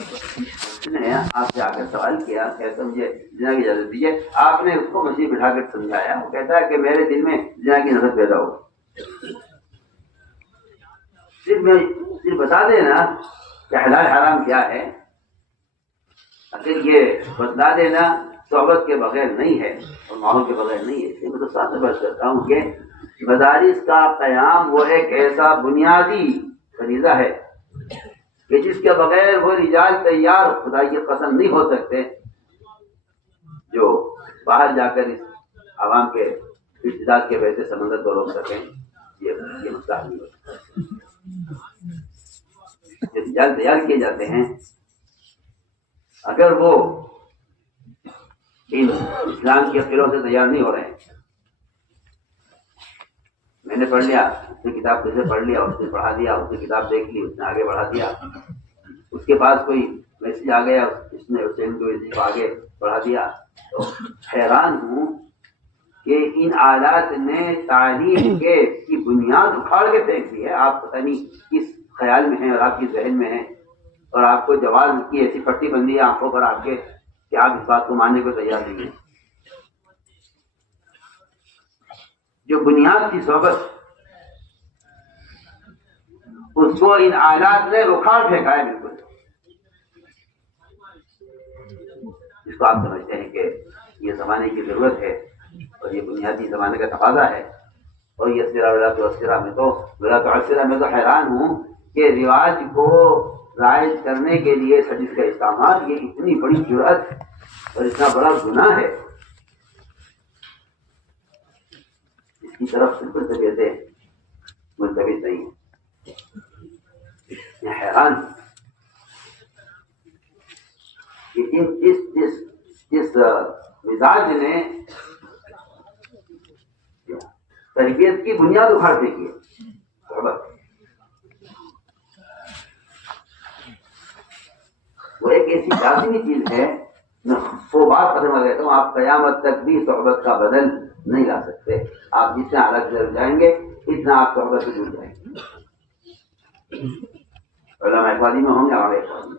اس نے آپ سے آ کر سوال کیا کہتا مجھے زنا کی اجازت دیجیے. آپ نے اس کو مسیح بٹھا کر سمجھایا. وہ کہتا ہے کہ میرے دل میں زنا کی نفرت پیدا ہو. صرف بتا دینا کہ حلال حرام کیا ہے. اگر یہ بتلا دینا صحبت کے بغیر نہیں ہے اور ماحول کے بغیر نہیں ہے. اس لیے میں تو ساتھ بات کرتا ہوں کہ مدارس کا قیام وہ ایک ایسا بنیادی فریضہ ہے کہ جس کے بغیر وہ رجال تیار خدا کی قسم نہیں ہو سکتے جو باہر جا کر اس عوام کے ارتداد کے بہتے سمندر کو روک سکیں. یہ مسئلہ نہیں ہوتا. جو رجال تیار کیے جاتے ہیں اگر وہ ان اسلام کے قلعوں سے تیار نہیں ہو رہے ہیں. میں نے پڑھ لیا, اس نے کتاب کیسے پڑھ لیا, اس نے پڑھا دیا, اس نے کتاب دیکھ لی, اس نے آگے بڑھا دیا. اس کے پاس کوئی میسج آ گیا, اس نے اسے کو آگے بڑھا دیا. تو حیران ہوں کہ ان آلات نے تعلیم کے کی بنیاد اکھاڑ کے پھینک دی ہے. آپ پتہ نہیں کس خیال میں ہیں اور آپ کی ذہن میں ہیں, اور آپ کو جواز کی ایسی پٹی بندی ہے آنکھوں پر آپ کے کہ آپ اس بات کو ماننے کو تیار نہیں ہیں. جو بنیاد کی صحبت اس کو ان آلات نے اکھاڑ پھینکا ہے بالکل. اس کو آپ سمجھتے ہیں کہ یہ زمانے کی ضرورت ہے اور یہ بنیادی زمانے کا تقاضا ہے. اور یہ سرا میں تو حیران ہوں کہ رواج کو رائج کرنے کے لیے حدیث کا استعمال یہ اتنی بڑی جرأت اور اتنا بڑا گناہ ہے. اس کی طرف بالکل طبیعتیں منتبہ نہیں ہیں. میں حیران کہ جس مزاج نے تربیت کی بنیاد اکھاڑ پھینکی ہے, وہ ایک ایسی لازمی چیز ہے. وہ بات ختم کر دیتا ہوں, آپ قیامت تک بھی صحبت کا بدل نہیں لا سکتے. آپ جتنا الگ سے جائیں گے اتنا آپ صحبت سے جڑ جائیں گے. علماء اخوانی میں ہوں گے, ہمارے اخوانی میں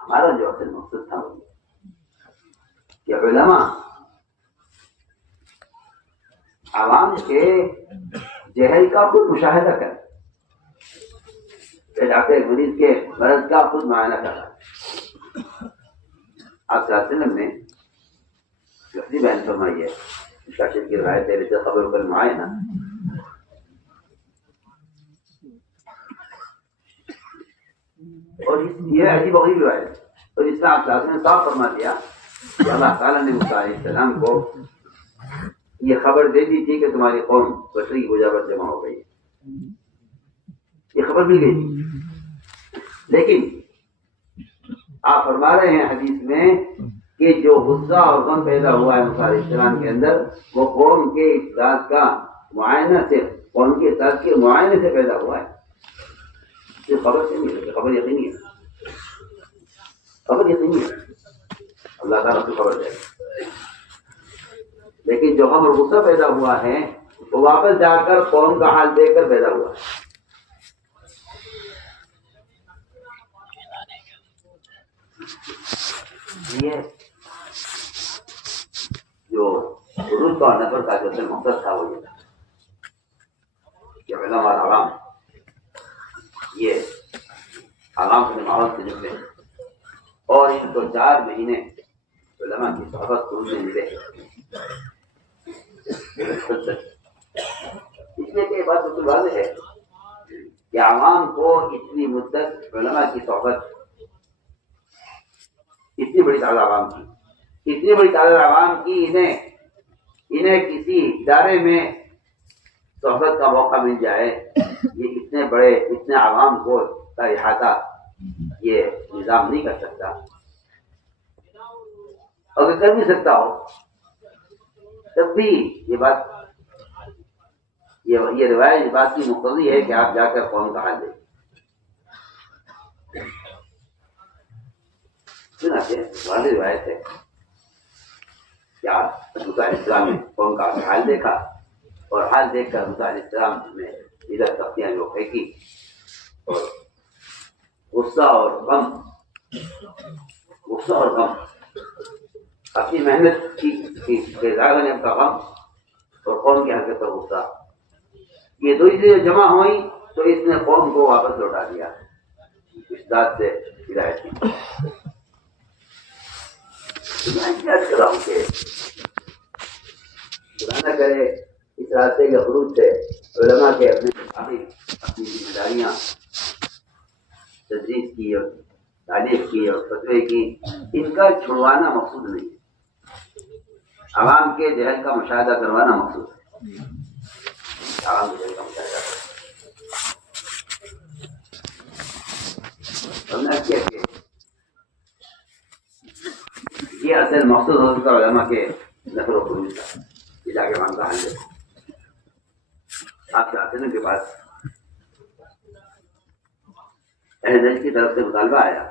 ہمارا جو اصل مقصد تھا وہ کہ علماء عوام کے جہل کا خود مشاہدہ کریں, ڈاکٹر مریض کے مرض کا خود معائنہ کریں. آپ صلی اللہ علیہ وسلم نے لفظی بیان فرمائی ہے, شاشد کی روایت ہے, جیسے خبر پر معائنہ. اور یہ عجیب و غریب روایت ہے. اور اس میں آپ صلی اللہ علیہ وسلم نے صاف فرما دیا کہ اللہ تعالیٰ نے موسیٰ علیہ السلام کو یہ خبر دے دی تھی کہ تمہاری قوم بشری کی وجہ پر جمع ہو گئی. یہ خبر مل گئی تھی. لیکن آپ فرما رہے ہیں حدیث میں کہ جو غصہ اور غم پیدا ہوا ہے موسیٰ علیہ السلام کے اندر, وہ قوم کے احساس کا معائنہ سے, قوم کے احساس کے معائنے سے پیدا ہوا ہے. یہ خبر سے نہیں ہے, خبر یقینی ہے, خبر یقینی ہے. اللہ تعالیٰ کو خبر دے. لیکن جو غم اور غصہ پیدا ہوا ہے وہ واپس جا کر قوم کا حال دیکھ کر پیدا ہوا ہے. یہ جو رتبہ اور نفر کا جو مقصد تھا وہ یہ تھا کہ علماء اور عوام یہ عوام کے ماحول سے نکلے اور ان کو 4 مہینے علماء کی صحبت کو انہیں ملے. اس لیے کہ یہ بات بالکل واضح ہے کہ عوام کو اتنی مدت علماء کی صحبت, اتنی بڑی تعداد عوام کی انہیں کسی ادارے میں صحبت کا موقع مل جائے, یہ اتنے عوام کو کا احاطہ یہ نظام نہیں کر سکتا. اگر کر بھی سکتا ہو تب بھی یہ بات, یہ روایت اس بات کی مقتضی ہے کہ آپ جا کر قوم کا حال دیکھیں. والی روایت ہے کیا موسیٰ علیہ السلام نے قوم کا حال دیکھا اور حال دیکھ کر موسیٰ علیہ السلام نے ادھر تختیاں جو پھینکی اور غصہ اور غم اپنی محنت کی ظاہر کا غم اور قوم کی حرکت پر غصہ، یہ دو چیزیں جمع ہوئی تو اس نے قوم کو واپس لوٹا دیا اس ذات سے ہدایت کی۔ میں کیا کر رہا ہوں کہ خدا نہ کرے اس راستے کے خروج سے علماء کے اپنی ذمہ داریاں تجدید کی اور تعلیم کی اور فتوے کی، ان کا چھڑوانا مقصود نہیں ہے، عوام کے جہل کا مشاہدہ کروانا مقصود ہے۔ عوام کے جہل کا مشاہدہ کیا کہ یہ اصل مقصود ہو سکتا علماء کے نفر و خروج کا، یہ جا کے مانگتا ہے آپ چاہتے ہیں کے پاس اہل حدیث کی طرف سے مطالبہ آیا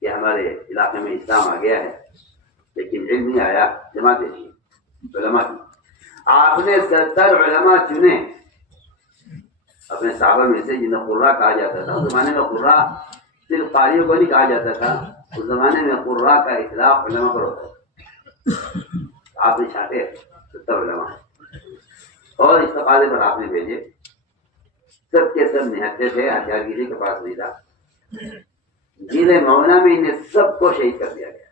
کہ ہمارے علاقے میں اسلام آ گیا ہے لیکن علم نہیں آیا، جماعتیں تھی علماء کی، آپ نے 70 علماء چنے اپنے صحابہ میں سے جنہیں قرہ کہا جاتا تھا۔ اس زمانے میں قرہ صرف قاریوں کو نہیں کہا جاتا تھا، اس زمانے میں قرہ کا اطلاق علماء پر ہوتا تھا۔ آپ نے چھاٹے 70 علماء اور استفادے پر آپ نے بھیجے، سب کے سب نہتے تھے، ہتھیار گیری کے پاس نہیں تھا۔ ضلع مونا میں انہیں سب کو شہید کر دیا گیا۔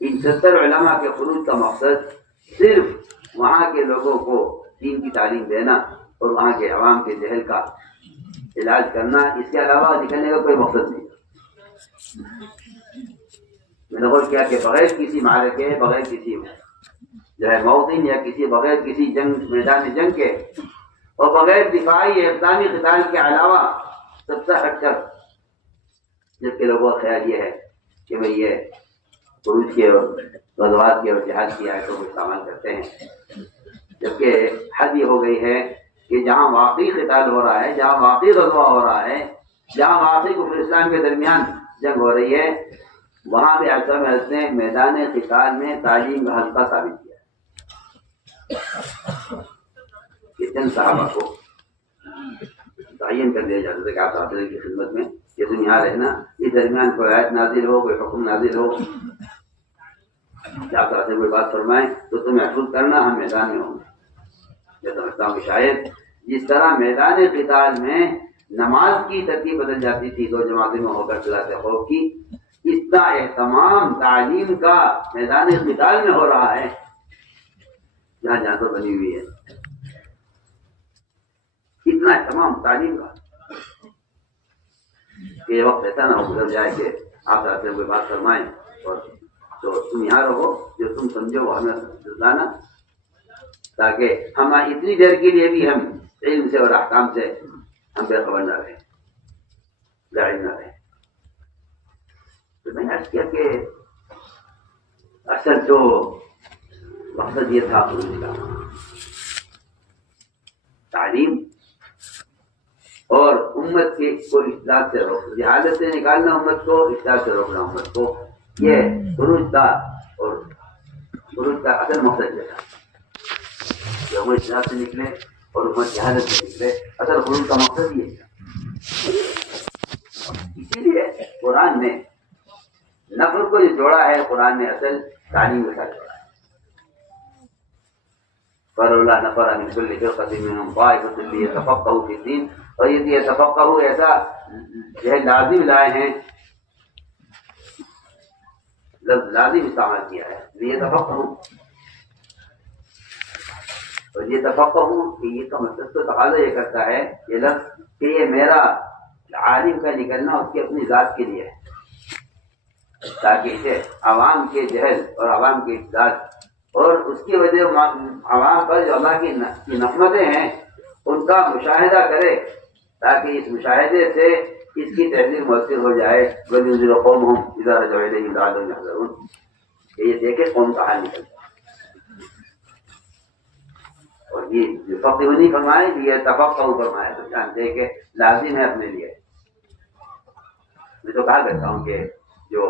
ان 70 علماء کے خروج کا مقصد صرف وہاں کے لوگوں کو دین کی تعلیم دینا اور وہاں کے عوام کے جہل کا علاج کرنا، اس کے علاوہ نکلنے کا کوئی مقصد نہیں۔ میں نے غور کیا کہ بغیر کسی معرکے، بغیر کسی جو ہے موطن یا کسی بغیر کسی جنگ میدان جنگ کے اور بغیر دفاعی افغانی قتال کے علاوہ سب سے ہٹ کر جبکہ لوگوں کا خیال یہ ہے کہ بھئی یہ خروج کے اور غزوات کے اور جہاد کی آیتوں کو استعمال کرتے ہیں، جبکہ حد یہ ہو گئی ہے کہ جہاں واقعی قتال ہو رہا ہے، جہاں واقعی غزوہ ہو رہا ہے، جہاں واقعی کفر اسلام کے درمیان جنگ ہو رہی ہے، وہاں بھی اعظم حضرت نے میدان قتال میں تعلیم کا حلقہ ثابت کیا ہے۔ کتنے صحابہ کو تعین کر دیا جاتا ہے کہ آپ حاضر کی خدمت میں یہ تم یہاں رہنا، اس درمیان کوئی آیت نازل ہو، کوئی حکم نازل ہو، آپ سے کوئی بات فرمائیں تو تم محفوظ کرنا، ہم میدان میں ہوں گے۔ میں سمجھتا ہوں کہ شاید جس طرح میدان قتال میں نماز کی ترتیب بدل جاتی تھی دو جماعتوں میں ہو کر صلاۃ خوف کی، اتنا اہتمام تعلیم کا میدان قتال میں ہو رہا ہے جہاں جہاں تو بنی ہوئی ہے، اتنا اہتمام تعلیم کا کہ یہ وقت ایسا نہ ہو گزر جائے کہ آپ سے کوئی بات فرمائیں اور تو تم یہاں رہو، جو تم سمجھو وہ ہمیں بتانا، تاکہ ہم اتنی دیر کے لیے بھی ہم علم سے اور احکام سے ہم بے خبر نہ رہیں، جاہل نہ رہیں۔ تو میں نے عرض کیا کہ اصل تو مقصد یہ تھا خروج کا، تعلیم اور امت کے کو اصلاح سے روکنا، جہالت سے نکالنا امت کو، اصلاح سے روکنا امت کو، یہ خروج تھا۔ اور خروج کا اصل مقصد یہ تھا کہ امت اصلاح سے نکلے اور امت جہالت سے نکلے، اصل خروج کا مقصد یہ تھا۔ اسی لیے قرآن نے نفر کو جو جوڑا ہے، قرآن نے اصل تعلیم کے ساتھ جوڑا ہے۔ فَلَوْلَا نَفَرَ مِنْ كُلِّ فِرْقَةٍ مِّنْهُمْ طَائِفَةٌ لِيَتَفَقَّهُوا فِي الدِّينِ، اور یہ یتفقہوا ایسا جو ہے لازم لائے ہیں، لفظ لازم استعمال کیا ہے، لیتفقہوا، اور یہ تفقہوا کہ یہ کا مطلب تو تقاضا یہ کرتا ہے یہ لفظ کہ یہ میرا عالم کا نکلنا اس کی اپنی ذات کے لیے ہے، تاکہ اسے عوام کے جہل اور عوام کے اجتہاد اور اس کی وجہ عوام پر جو اللہ کی نعمتیں ہیں ان کا مشاہدہ کرے، تاکہ اس مشاہدے سے اس کی تحریر مؤثر ہو جائے۔ وَلِيُنذِرَ قَوْمَهُمْ إِذَا رَجَعُوا إِلَيْهِمْ لَعَلَّهُمْ يَحْذَرُونَ، کہ یہ دیکھے قوم کا حال نکلتا ہے۔ اور یہ جو فقہ نہیں فرمائے، یہ تفقہ فرمایا، تو جانتے ہیں کہ لازم ہے اپنے لیے۔ میں تو کہا کرتا ہوں کہ جو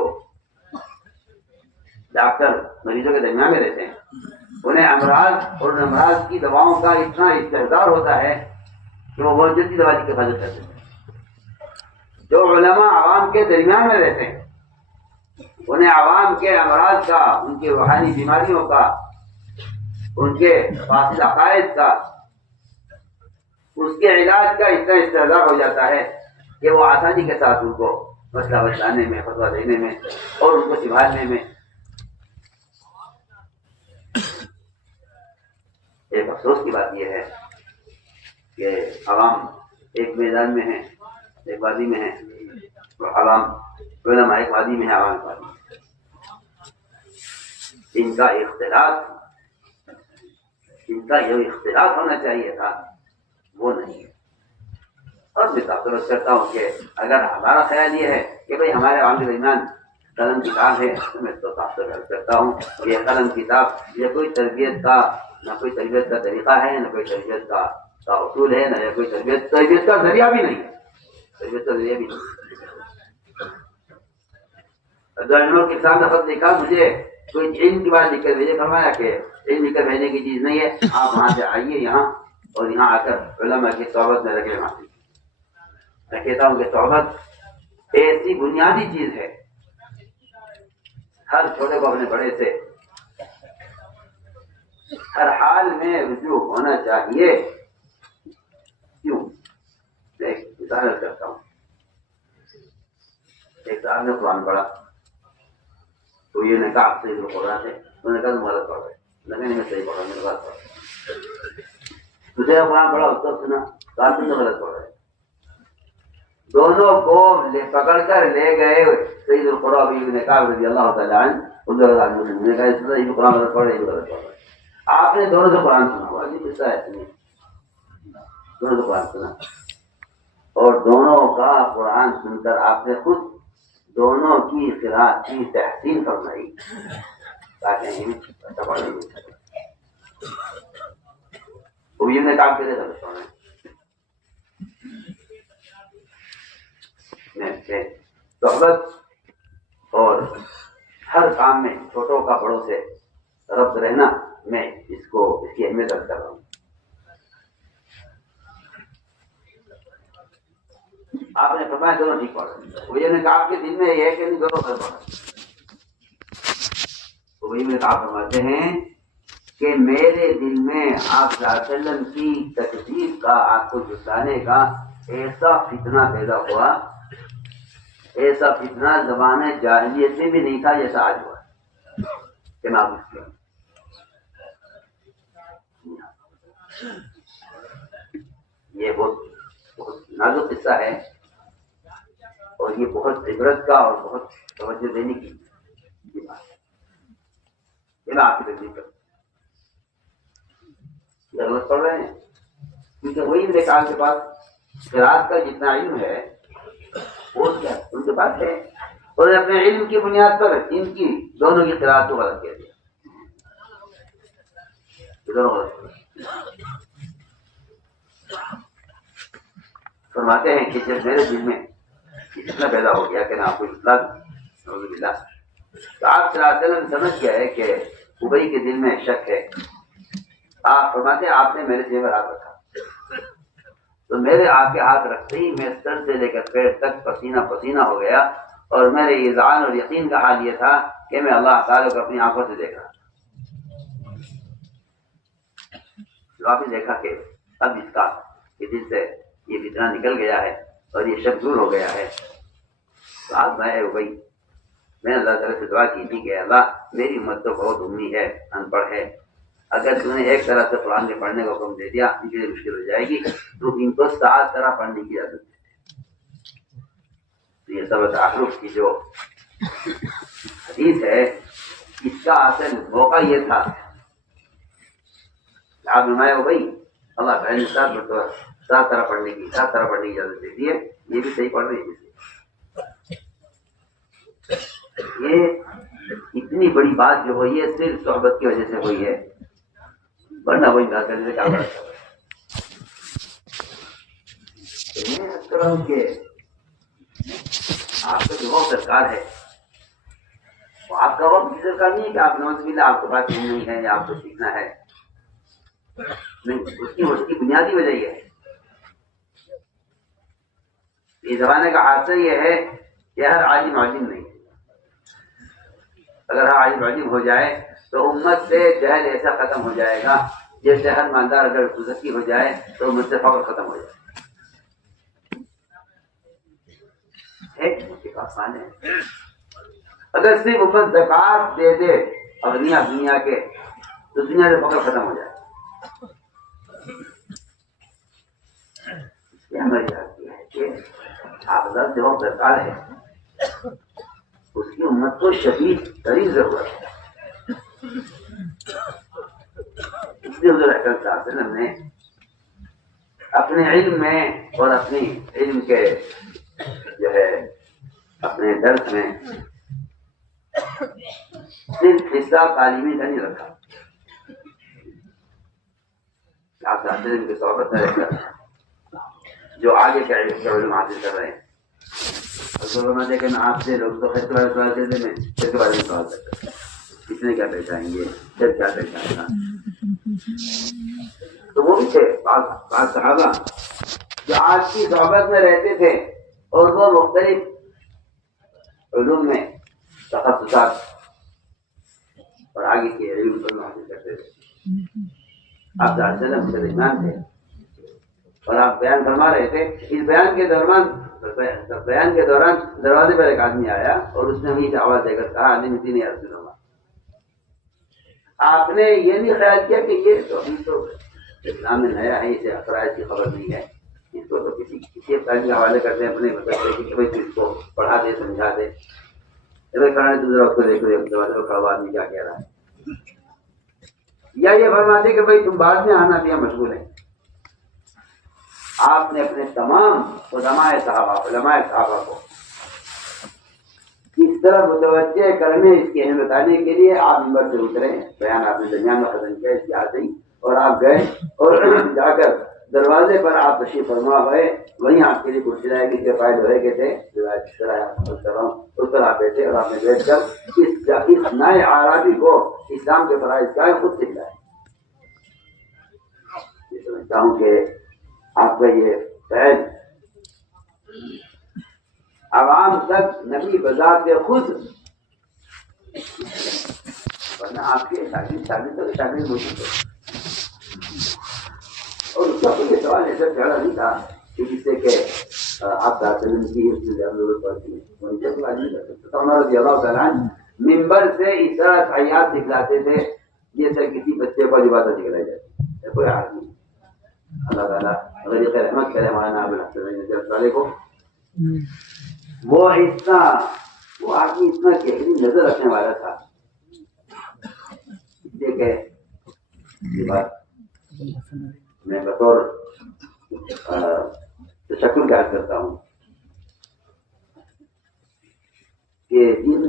ڈاکٹر مریضوں کے درمیان میں رہتے ہیں، انہیں امراض اور امراض کی دواؤں کا اتنا استحضار ہوتا ہے کہ وہ بہت جلدی دوا کی حفاظت کرتے ہیں۔ جو علماء عوام کے درمیان میں رہتے ہیں انہیں عوام کے امراض کا، ان کی روحانی بیماریوں کا، ان کے فاسد عقائد کا، اس کے علاج کا اتنا استحضار ہو جاتا ہے کہ وہ آسانی کے ساتھ ان کو مسئلہ بتلانے میں، فتویٰ دینے میں اور ان کو سنبھالنے میں۔ ایک افسوس کی بات یہ ہے کہ عوام ایک میدان میں ہیں، ایک وادی میں ہیں، اور عوام علماء ایک وادی میں ہے، عوام ایک وادی میں ہے۔ ان کا جو اختلاف ہونا چاہیے تھا وہ نہیں ہے۔ اور میں تعارف کرتا ہوں کہ اگر ہمارا خیال یہ ہے کہ بھئی ہمارے عوام کے درمیان قلم کتاب ہے تو میں تو تعارف کرتا ہوں کہ یہ قلم کتاب یہ کوئی تربیت کا، نہ کوئی تربیت کا طریقہ ہے، نہ کوئی تربیت کا اصول ہے، نہ کوئی تربیت کا ذریعہ بھی نہیں ہے، تربیت کا ذریعہ بھی نہیں۔ عبدالعلم کے سامنے خط لکھا، مجھے کوئی علم کی بات لکھ کر بھیجے، فرمایا کہ علم لکھ کر بھیجنے کی چیز نہیں ہے، آپ وہاں سے آئیے یہاں اور یہاں آ کر علماء کی صحبت میں لگے وہاں۔ میں کہتا ہوں کہ صحبت ایسی بنیادی چیز ہے، ہر چھوٹے کو اپنے بڑے سے ہر حال میں رجوع ہونا چاہیے۔ کیوں؟ ایک مثال کرتا ہوں۔ ایک صاحب نے قرآن پڑھا تو یہ نے کہا صحیح القرآن ہے، انہوں نے کہا تم غلط پڑھ رہے، نہیں میں صحیح پڑھ رہا ہوں، میں غلط پڑھ رہا ہوں۔ دوسرے قرآن پڑھا، اس کو سنا، کہا تم تو غلط پڑھ رہے۔ دونوں کو پکڑ کر لے گئے سید القرآن ابن کعب رضی اللہ تعالیٰ عنہ، انہوں نے کہا یہ قرآن غلط پڑھ رہے، یہ غلط پڑھ رہے۔ آپ نے دونوں سے قرآن سنا ہوا، یہ قصہ ہے، دونوں سے قرآن سنا اور دونوں کا قرآن سن کر آپ نے خود دونوں کی قرأت کی تحسین فرمائی تاکہ وہ یہ کام کرے تھا۔ صحبت اور ہر کام میں چھوٹوں کا بڑوں سے ربط رہنا، میں اس کی اہمیت رکھ کر رہا ہوں۔ آپ نے فرمایا دونوں ٹھیک پڑھ رہے، وہ نے کہا آپ کے دل میں یہ ہے کہ نہیں دونوں غلط پڑھ رہے۔ وہی میں کہا فرماتے ہیں کہ میرے دل میں آپ صلی اللہ علیہ وسلم کی تکذیب کا، آپ کو جھٹلانے کا ایسا فتنہ پیدا ہوا، ایسا فتنہ زمانے جاہلیت میں بھی نہیں تھا جیسا آج ہوا کہ میں آپ اس کے یہ بہت نازک قصہ ہے اور یہ بہت عبرت کا اور بہت توجہ دینے کی بات ہے۔ یہ میں آپ کی تکلیف کرتا ہوں، ضرورت پڑ رہے ہیں کیونکہ وہی میرے کام کے پاس قرأت کا جتنا علم ہے وہ کیا ان کے پاس ہے، اور اپنے علم کی بنیاد پر ان کی دونوں کی قرأت کو غلط کیا دیا، دونوں غلط۔ فرماتے ہیں کہ جب میرے دل میں اتنا پیدا ہو گیا کہ میں آپ کو اطلاع دوں، تو آپ صلی اللہ علیہ وسلم سمجھ گیا ہے کہ ابئی کے دل میں شک ہے۔ آپ فرماتے ہیں آپ نے میرے سینے پر ہاتھ رکھا تو میرے آپ کے ہاتھ رکھتے ہی میں سر سے لے کر پیر تک پسینہ پسینہ ہو گیا، اور میرے اذعان اور یقین کا حال یہ تھا کہ میں اللہ تعالیٰ کو اپنی آنکھوں سے دیکھ رہا تھا۔ تو آپ نے دیکھا کہ اب اس کا دل سے یہ فتنہ نکل گیا ہے اور یہ شک دور ہو گیا ہے۔ تو آج میں نے اللہ تعالیٰ سے دعا کی تھی کہ اللہ میری امت تو بہت امی ہے، ان پڑھ ہے، اگر تم نے ایک طرح سے قرآن کے پڑھنے کا حکم دے دیا ان کے لیے مشکل ہو جائے گی، تو ان کو 7 طرح پڑھنے کی اجازت ہے۔ تو یہ سب تعارف کی جو حدیث ہے اس کا اصل موقع یہ تھا، آپ نمایا اللہ بہن نے 7 طرح پڑھنے کی اجازت دے دی ہے، یہ بھی صحیح پڑھ رہی ہے۔ یہ اتنی بڑی بات جو ہوئی ہے صرف صحبت کی وجہ سے ہوئی ہے، ورنہ وہی بات کرنے سے کیا بڑا کہ آپ کا جو سرکار ہے وہ آپ کا وقت ذکر کا نہیں ہے کہ آپ نوز باللہ آپ کے پاس علم نہیں ہے یا آپ کو سیکھنا ہے، نہیں، اس کی بنیادی وجہ یہ ہے. یہ زمانے کا حادثہ یہ ہے کہ ہر عالم عالم نہیں. اگر ہر عالم عالم ہو جائے تو امت سے جہل ایسا ختم ہو جائے گا جیسے ہر مالدار اگر ذکی ہو جائے تو امت سے فقر ختم ہو جائے. آسان ہے. اگر صرف امت زکات دے دے اغنیا دنیا کے تو دنیا سے فقر ختم ہو جائے. ہماری آتی ہے کہ حافظت جو درکار ہے اس کی امت کو شدید ترین ضرورت ہے. اس لیے حضور اکرم صلی اللہ علیہ وسلم نے اپنے علم میں اور اپنی علم کے جو ہے اپنے درس میں صرف حصہ تعلیمی کا نہیں رکھا. آپ صلی اللہ علیہ وسلم کی صحبت میں رہ کر جو آگے کے علم حاصل کر رہے ہیں فرماتے کہ میں آپ سے لوگ تو خیر کے بارے میں سوال کرتے میں خیر کے بارے میں سوال کرتا ہوں کس نے کیا پہچائیں گے جب کیا پہچائے گا. تو وہ بھی تھے بعض صحابہ جو آج کی صحبت میں رہتے تھے اور وہ مختلف علوم میں تخصصات اور آگے کے علم پر حاصل کرتے تھے. آپ صلی اللہ علیہ وسلم کے درمیان تھے اور آپ بیان فرما رہے تھے. اس بیان کے دوران دروازے پر ایک آدمی آیا اور اس نے وہیں سے آواز دے کر کہا عالم دین یا رسول اللہ. آپ نے یہ نہیں خیال کیا کہ یہ تو اسلام میں نیا ہے، اسے عقائد کی خبر نہیں ہے، اس کو تو کسی کے حوالے کرتے ہیں اپنے مطلب کہ اس کو پڑھا دے سمجھا دے. آدمی کیا کہہ رہا ہے یا یہ فرماتے کہ بھائی تم بعد میں آنا دیا مشغول ہے. آپ نے اپنے تمام علماء صحابہ کو اس طرح متوجہ کرنے اس کی اہمیت بتانے کے لیے آپ ممبر سے اترے. بیان آپ نے درمیان میں ختم کیا اس کی آتے ہی اور آپ گئے اور جا کر دروازے پر آپ تشریف فرما ہوئے. وہیں آپ کے لیے کرسی لائے کہ فائد ہوئے کے تھے اس پر آپ بیٹھے اور آپ نے بیٹھ کر اس نئے عربی کو اسلام کے فرائض کا خود سکھلائے. یہ سمجھتا ہوں کہ آپ کا یہ فیض عوام تک نبی بذات خود، ورنہ آپ کے شاگرد موجود تھے اور اس کا کوئی سوال ایسا چڑھا نہیں تھا کہ جس سے کہ آپ کا کی ضرورت پڑتی ہے. عمر رضی اللہ تعالیٰ ممبر سے اس طرح خیات دکھلاتے تھے جیسے کسی بچے کو جو بات دکھلائی جاتی. کوئی حال نہیں. اللہ تعالیٰ غریق رحمت کرے ہمارے والے کو. وہ آدمی اتنا گہری نظر رکھنے والا تھا کہ یہ بات میں بطور تشکر یاد کرتا ہوں کہ جن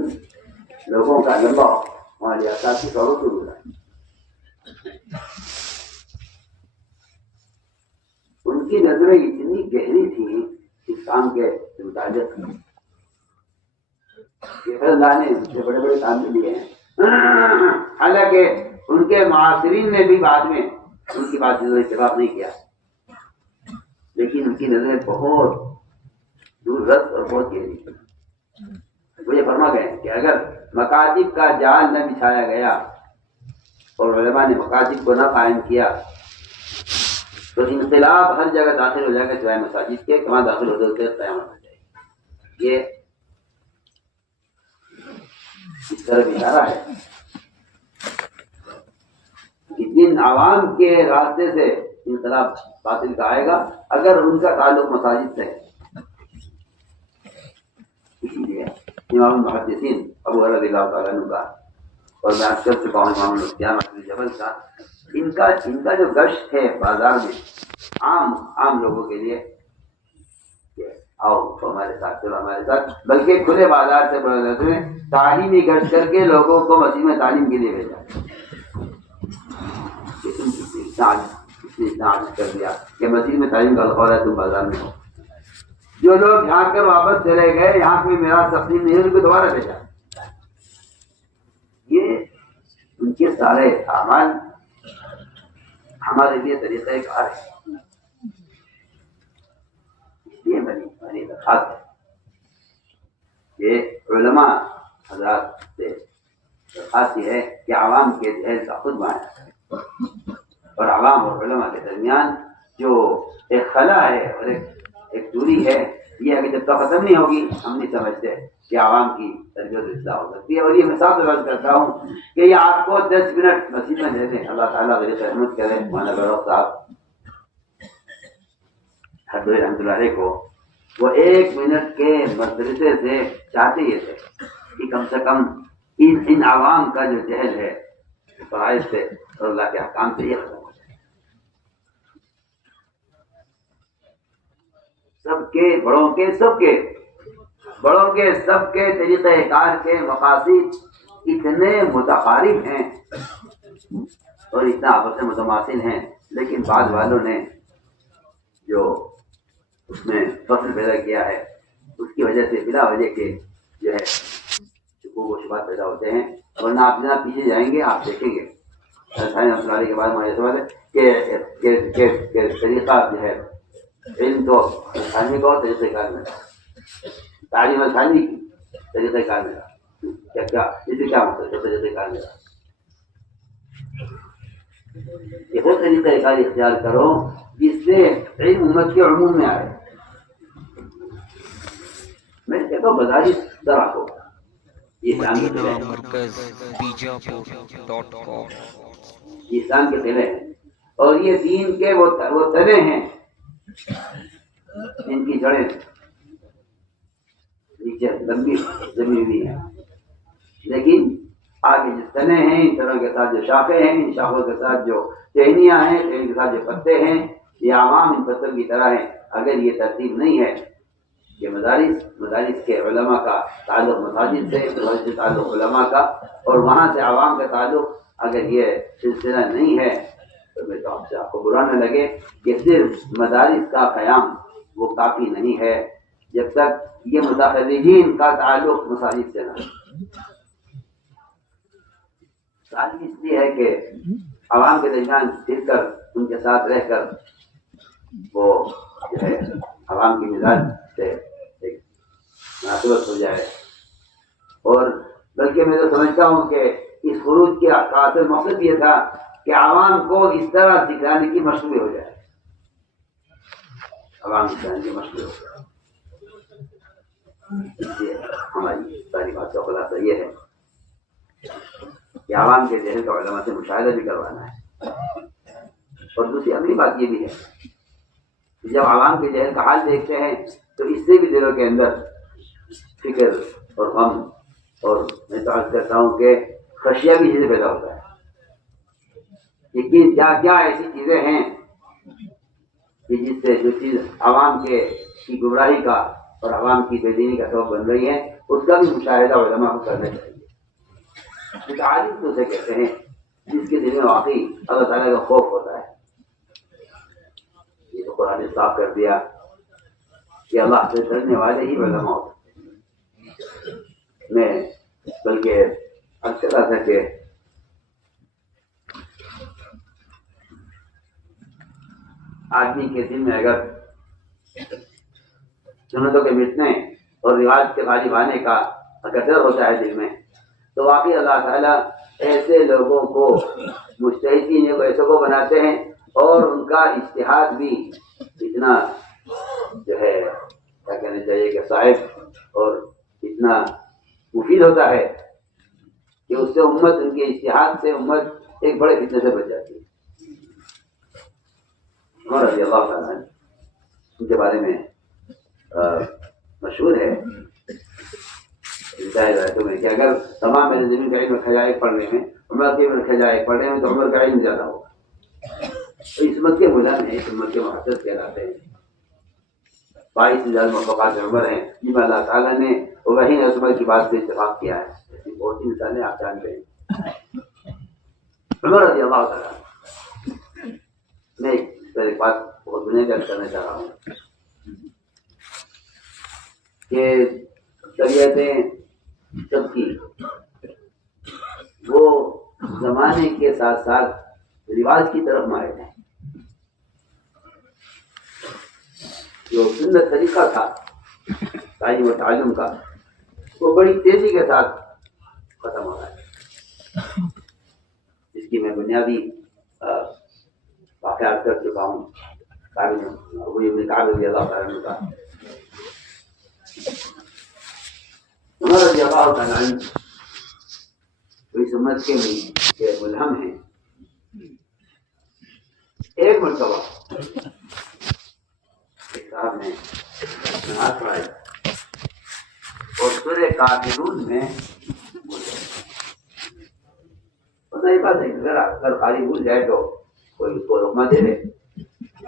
لوگوں کا لمبا ہماری اساسی طوروں سے گزرا ان کی نظریں اتنی گہری تھی اس کام کے متعلق کہ اللہ نے ان سے بڑے بڑے کام بھی لیے ہیں. حالانکہ ان کے معاصرین نے بھی بعد میں ان کی بات سے اتفاق نہیں کیا، لیکن ان کی نظریں بہت دور رس اور بہت گہری تھی. وہ یہ فرما گئے کہ اگر مکاتب کا جال نہ بچھایا گیا اور علماء نے مکاتب کو نہ قائم کیا تو انقلاب ہر جگہ داخل ہو جائے گا سوائے مساجد کے. کہاں داخل ہوتے ہوتے قیامت ہو جائے گی. یہ اس طرح اشارہ ہے کہ جن عوام کے راستے سے انقلاب باطل کا آئے گا اگر ان کا تعلق مساجد سے ہے. اسی لیے امام المحدثین ابو ہریرہ رضی اللہ تعالیٰ عنہ کا اور میں آج کل چکا ہوں امام القیامہ جبل کا ان کا جو گشت ہے بازار میں عام لوگوں کے لیے کہ آؤ ہمارے ساتھ چلو ہمارے ساتھ، بلکہ کھلے بازار سے تعلیمی گشت کر کے لوگوں کو مسجد میں تعلیم کے لیے بھیجا. اتنا کر دیا کہ مسجد میں تعلیم کا الخور ہے تم بازار میں ہو. جو لوگ جھانک کر واپس چلے گئے یہاں کوئی میرا تقسیم نہیں ہے ان کو دوبارہ بھیجا. یہ سارے اعمال ہمارے لیے طریقہ کار ہے. اس لیے میری درخواست ہے کہ علماء حضرات سے درخواست یہ ہے کہ عوام کے ذہن کا خود بنایا اور عوام اور علماء کے درمیان جو ایک خلا ہے اور ایک دوری ہے، یہ ابھی جب تک ختم نہیں ہوگی ہم نہیں سمجھتے کہ عوام کی تربیت و اصلاح ہو سکتی ہے. اور یہ میں صاف عرض کرتا ہوں کہ یہ آپ کو 10 منٹ مسجد میں دے دیں، اللہ تعالیٰ میری رحمت کرے. مولانا بروق صاحب حضرت رحمۃ اللہ علیہ کو وہ 1 منٹ کے مدرسے سے چاہتے یہ تھے کہ کم سے کم ان عوام کا جو جہل ہے فرائض سے اور اللہ کے احکام سے یہ ختم ہو جائے. سب کے سب کے طریقہ کار کے مقاصد اتنے متقارب ہیں اور اتنا آپس میں متماثل ہیں، لیکن بعض والوں نے جو اس میں فصل پیدا کیا ہے اس کی وجہ سے بلا وجہ کے جو ہے شکوک و شبہات پیدا ہوتے ہیں. ورنہ آپ جناب پیچھے جائیں گے آپ دیکھیں گے کے بعد مجھے سمجھ کہ طریقہ جو ہے علم تو ثانی کا اور طریقہ کار میں تعلیم ثانی کی طریقہ کار میں کیا اسے کیا مطلب ہے طریقہ کار میں یہ وہ طریقہ کار اختیار کرو جس سے علم امت کے عموم میں آئے. میں کہتا ہوں بازاری طرح کو یہ اسلام کے قلعے ہیں اور یہ دین کے وہ تلے ہیں جن کی جڑیں نیچے لمبی زمین بھی ہیں، لیکن آگے جو تنے ہیں ان تنوں کے ساتھ جو شاخیں ہیں ان شاخوں کے ساتھ جو ٹہنیاں ہیں ٹہنی کے ساتھ جو پتے ہیں یہ عوام ان پتوں کی طرح ہیں. اگر یہ ترتیب نہیں ہے کہ مدارس کے علماء کا تعلق مساجد سے، مساجد سے تعلق علماء کا اور وہاں سے عوام کا تعلق، اگر یہ سلسلہ نہیں ہے تو میں تو آپ سے آپ کو برا نہ لگے کہ صرف مدارس کا قیام وہ کافی نہیں ہے جب تک یہ متخرجین کا تعلق مساجد سے نہ ہو. تعلیم اس لیے ہے کہ عوام کے درمیان پھر کر ان کے ساتھ رہ کر وہ جو ہے عوام کی مزاج سے ایک مناسبت ہو جائے. اور بلکہ میں تو سمجھتا ہوں کہ اس خروج کے اصل مقصد یہ تھا کہ عوام کو اس طرح سکھانے کی مشغول ہو جائے، عوام سکھانے کی مشغول ہو جائے. اس لیے ہماری ساری بات کا خلاصہ یہ ہے کہ عوام کے ذہن کا علماء سے مشاہدہ بھی کروانا ہے. اور دوسری اگلی بات یہ بھی ہے کہ جب عوام کے ذہن کا حال دیکھتے ہیں تو اس سے بھی دلوں کے اندر فکر اور غم اور میں تو عرض کرتا ہوں کہ خشیہ بھی چیزیں پیدا ہوتا ہے کہ کیا کیا ایسی چیزیں ہیں کہ جس سے جو چیز عوام کی گمراہی کا اور عوام کی بے دینی کا سبب بن رہی ہے اس کا بھی مشاہدہ علماء کو کرنا چاہیے. عالم تو اسے کہتے ہیں جس کے دل میں واقعی اللہ تعالیٰ کا خوف ہوتا ہے. یہ تو قرآن نے صاف کر دیا کہ اللہ سے ڈرنے والے ہی علماء ہوتے ہیں. میں بلکہ اچھا تھا کہ آدمی کے دل میں اگر سنتوں کے مٹنے اور رواج کے غالب آنے کا اگر ڈر ہوتا ہے دل میں تو واقعی اللہ تعالیٰ ایسے لوگوں کو مجتہدین کو ایسے کو بناتے ہیں اور ان کا اجتہاد بھی اتنا جو ہے کیا کہنا چاہیے کہ صاحب اور اتنا مفید ہوتا ہے کہ اس سے امت ان کے اجتہاد سے امت ایک بڑے فتنے سے بچ جاتی ہے. عمر رضی اللہ تعالیٰ ان کے بارے میں مشہور ہے کہ اگر تمام میرے زمین کا علم خجائے پڑھنے میں عمر کے علم خجائے پڑھنے میں تو عمر کا علم زیادہ ہوگا. اس مت کے ملان ہیں، اس مت کے محدث کہلاتے ہیں. 22 سے زیادہ مخلوقات عمر ہیں جن میں اللہ تعالیٰ نے وہی عمر کی بات سے اتفاق کیا ہے. ایسی بہت سی مثالیں آپ جانتے ہیں. عمر رضی اللہ تعالیٰ میں ایک بات بہت بنیادی کرنا چاہ رہا ہوں کہ طبیعتیں سب کی وہ زمانے زمانے کے ساتھ ساتھ رواج کی طرف مائل ہیں. جو سنت طریقہ تھا تعلیم و تعلم کا وہ بڑی تیزی کے ساتھ ختم ہو رہا ہے، جس کی میں بنیادی واقعات کر چکا ہوں. کعب رضی اللہ تعالیٰ عنہ کا، عمر رضی اللہ تعالیٰ عنہ کوئی سمجھ کے نہیں کہ ملہم ہیں. ایک مرتبہ ایک صاحب نے نماز پڑھائی اور سورہ کافرون میں پتہ ہی بات ہے، اگر قاری بھول جائے تو کوئی اس کو رکما دے دے،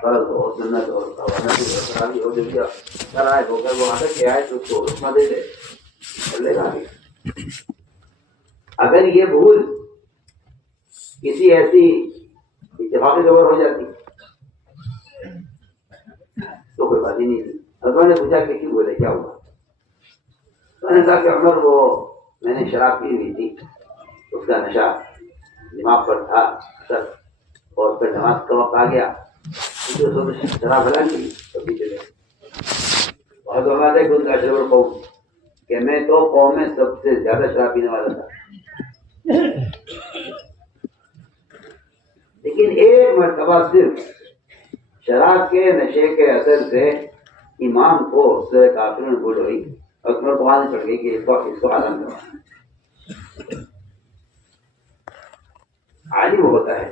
فرض ہو سنت ہو قرآن ہو جو بھی کرائے ہو کر وہ عادت کے آئے تو اس کو رکما دے دے کر لے گا. اگر یہ بھول کسی ایسی اتفاقی طور ہو جاتی تو کوئی بات ہی نہیں تھی. حضرت نے پوچھا کہ کیوں بولے، کیا ہوا؟ میں نے کہا کہ عمر وہ میں نے شراب پی ہوئی تھی، اس کا نشہ دماغ پر تھا اثر، اور پھر نماز کا وقت آ گیا شراب ہلا لی تو پیچھے گئے. بہت بات ہے خود کا اشرف قوم کہ میں تو قوم میں سب سے زیادہ شراب پینے والا تھا. لیکن ایک مرتبہ صرف شراب کے نشے کے اثر سے امام کو سورہ کافرون بھول ہوئی اور عمر کو وہاں چڑھ گئی کہ اس کو حرام کرو. عالم ہوتا ہے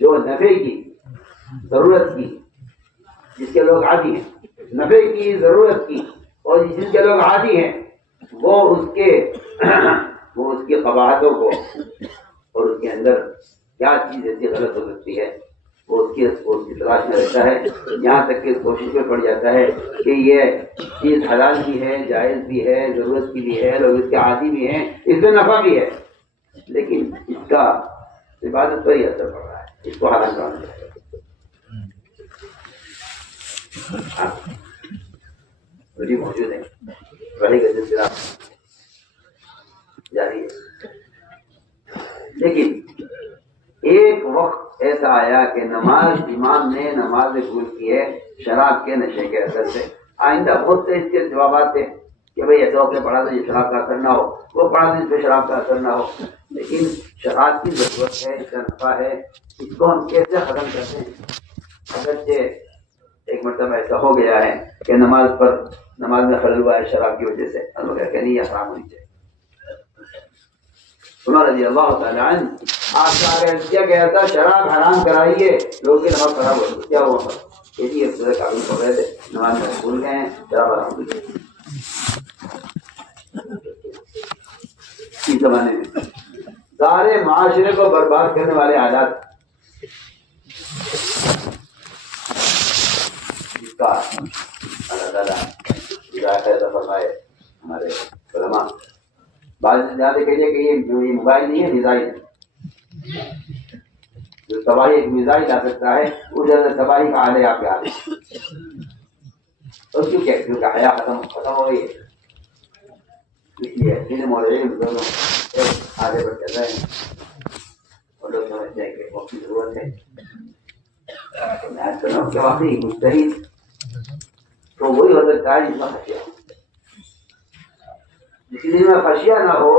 جو نفع کی ضرورت کی، جس کے لوگ عادی ہیں، نفع کی ضرورت کی اور جن کے لوگ عادی ہیں وہ اس کی قباحتوں کو اور اس کے اندر کیا چیز ایسی غلط ہو سکتی ہے وہ اس کی تلاش میں رہتا ہے، یہاں تک کہ کوشش میں پڑ جاتا ہے کہ یہ چیز حلال بھی ہے، جائز بھی ہے، ضرورت کی بھی ہے، لوگ اس کے عادی بھی ہیں، اس میں نفع بھی ہے، لیکن اس کا عبادت پر ہی اثر پڑ رہا ہے، اس کو حرام کرنا چاہیے. وہی موجود ہے، وہی کا سلسلہ جاری ہے. لیکن ایک وقت ایسا آیا کہ نماز امام نے نماز بھول کی ہے شراب کے نشے کے اثر سے. آئندہ بہت سے اس کے جوابات تھے کہ بھئی ایسا ہو کے پڑھا تو یہ شراب کا اثر نہ ہو، وہ پڑھا تو اس پہ شراب کا اثر نہ ہو. لیکن شراب کی ضرورت ہے، اس کا نفع ہے، اس کو ہم کیسے ختم کرتے ہیں؟ اگرچہ ایک مرتبہ ایسا ہو گیا ہے کہ نماز میں خلل ہوا ہے شراب کی وجہ سے، ہم لوگ کہ نہیں یہ حرام ہونی چاہیے. عمر رضی اللہ تعالیٰ عنہ آپ کا آگے کیا گیا تھا شراب حرام کرائیے، لوگ کی نماز خراب ہو گئی. کیا ہوا یہ سورہ کافرون پڑھ رہے تھے، نماز میں بھول گئے ہیں، شراب حرام ہو گئی. اس زمانے میں سارے معاشرے کو برباد کرنے والے حالات جس کا اللہ تعالیٰ ہدایت فرمائے. ہمارے علماء بعض زیادہ کہیے کہ یہ موبائل نہیں ہے، میزائل ہے. جو تباہی ایک میزائل لا سکتا ہے اس جیسے تباہی کا آلے آپ کے آلے. اور کیونکہ حیا ختم ہو گئی ہے، اس لیے علم اور علم دونوں آگے بڑھ چل رہے ہیں اور لوگ سمجھتے ہیں کہ وقت کی ضرورت ہے. کہ واقعی مستحیل تو وہی ہو سکتا ہے جس میں خشیہ ہو. جس دن میں خشیہ نہ ہو،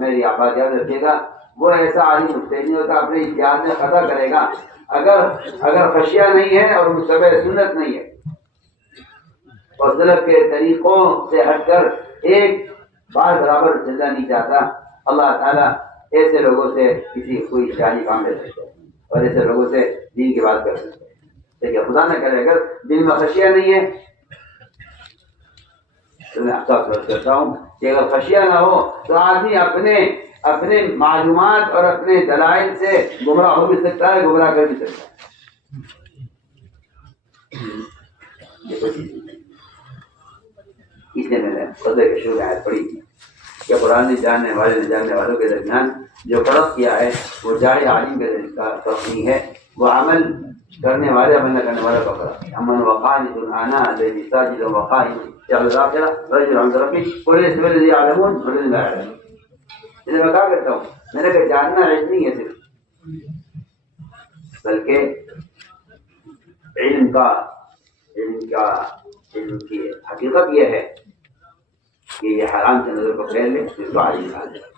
میری آپ یاد رکھیے گا، وہ ایسا عالم مجتہد نہیں ہوتا، اپنے اجتہاد میں خطا کرے گا. اگر خشیہ نہیں ہے اور متبع سنت نہیں ہے اور سلف کے طریقوں سے ہٹ کر ایک بار برابر چلنا نہیں چاہتا، اللہ تعالیٰ ایسے لوگوں سے کوئی شانی کام لے سکتے ہیں اور ایسے لوگوں سے دین کی بات کر سکتے ہیں. لیکن خدا نہ کرے اگر دل میں خشیہ نہیں ہے تو میں آپ کا کرتا ہوں کہ اگر خشیہ نہ ہو تو آدمی اپنے معلومات اور اپنے دلائل سے گمراہ ہو بھی سکتا ہے، گمراہ کر بھی سکتا ہے. اس لیے میں نے خدا کے شروع میں آیت پڑھی تھی کہ قرآن نے جاننے والوں کے درمیان جو فرق کیا ہے وہ جاہل عالم کے فرق نہیں ہے، وہ عمل کرنے والے عمل نہ کرنے والے کا فرق ہے. امن وقانت آناء الليل ساجدا وقائما يحذر الآخرة رجل عن ربه قل الذين يعلمون والذين لا يعلمون. میں کہا کرتا ہوں، میں نے کہا جاننا علم نہیں ہے صرف، بلکہ علم کی حقیقت یہ ہے کہ یہ حرام سے نظر کو پھیر لے پھر تو عالم کہا جائے۔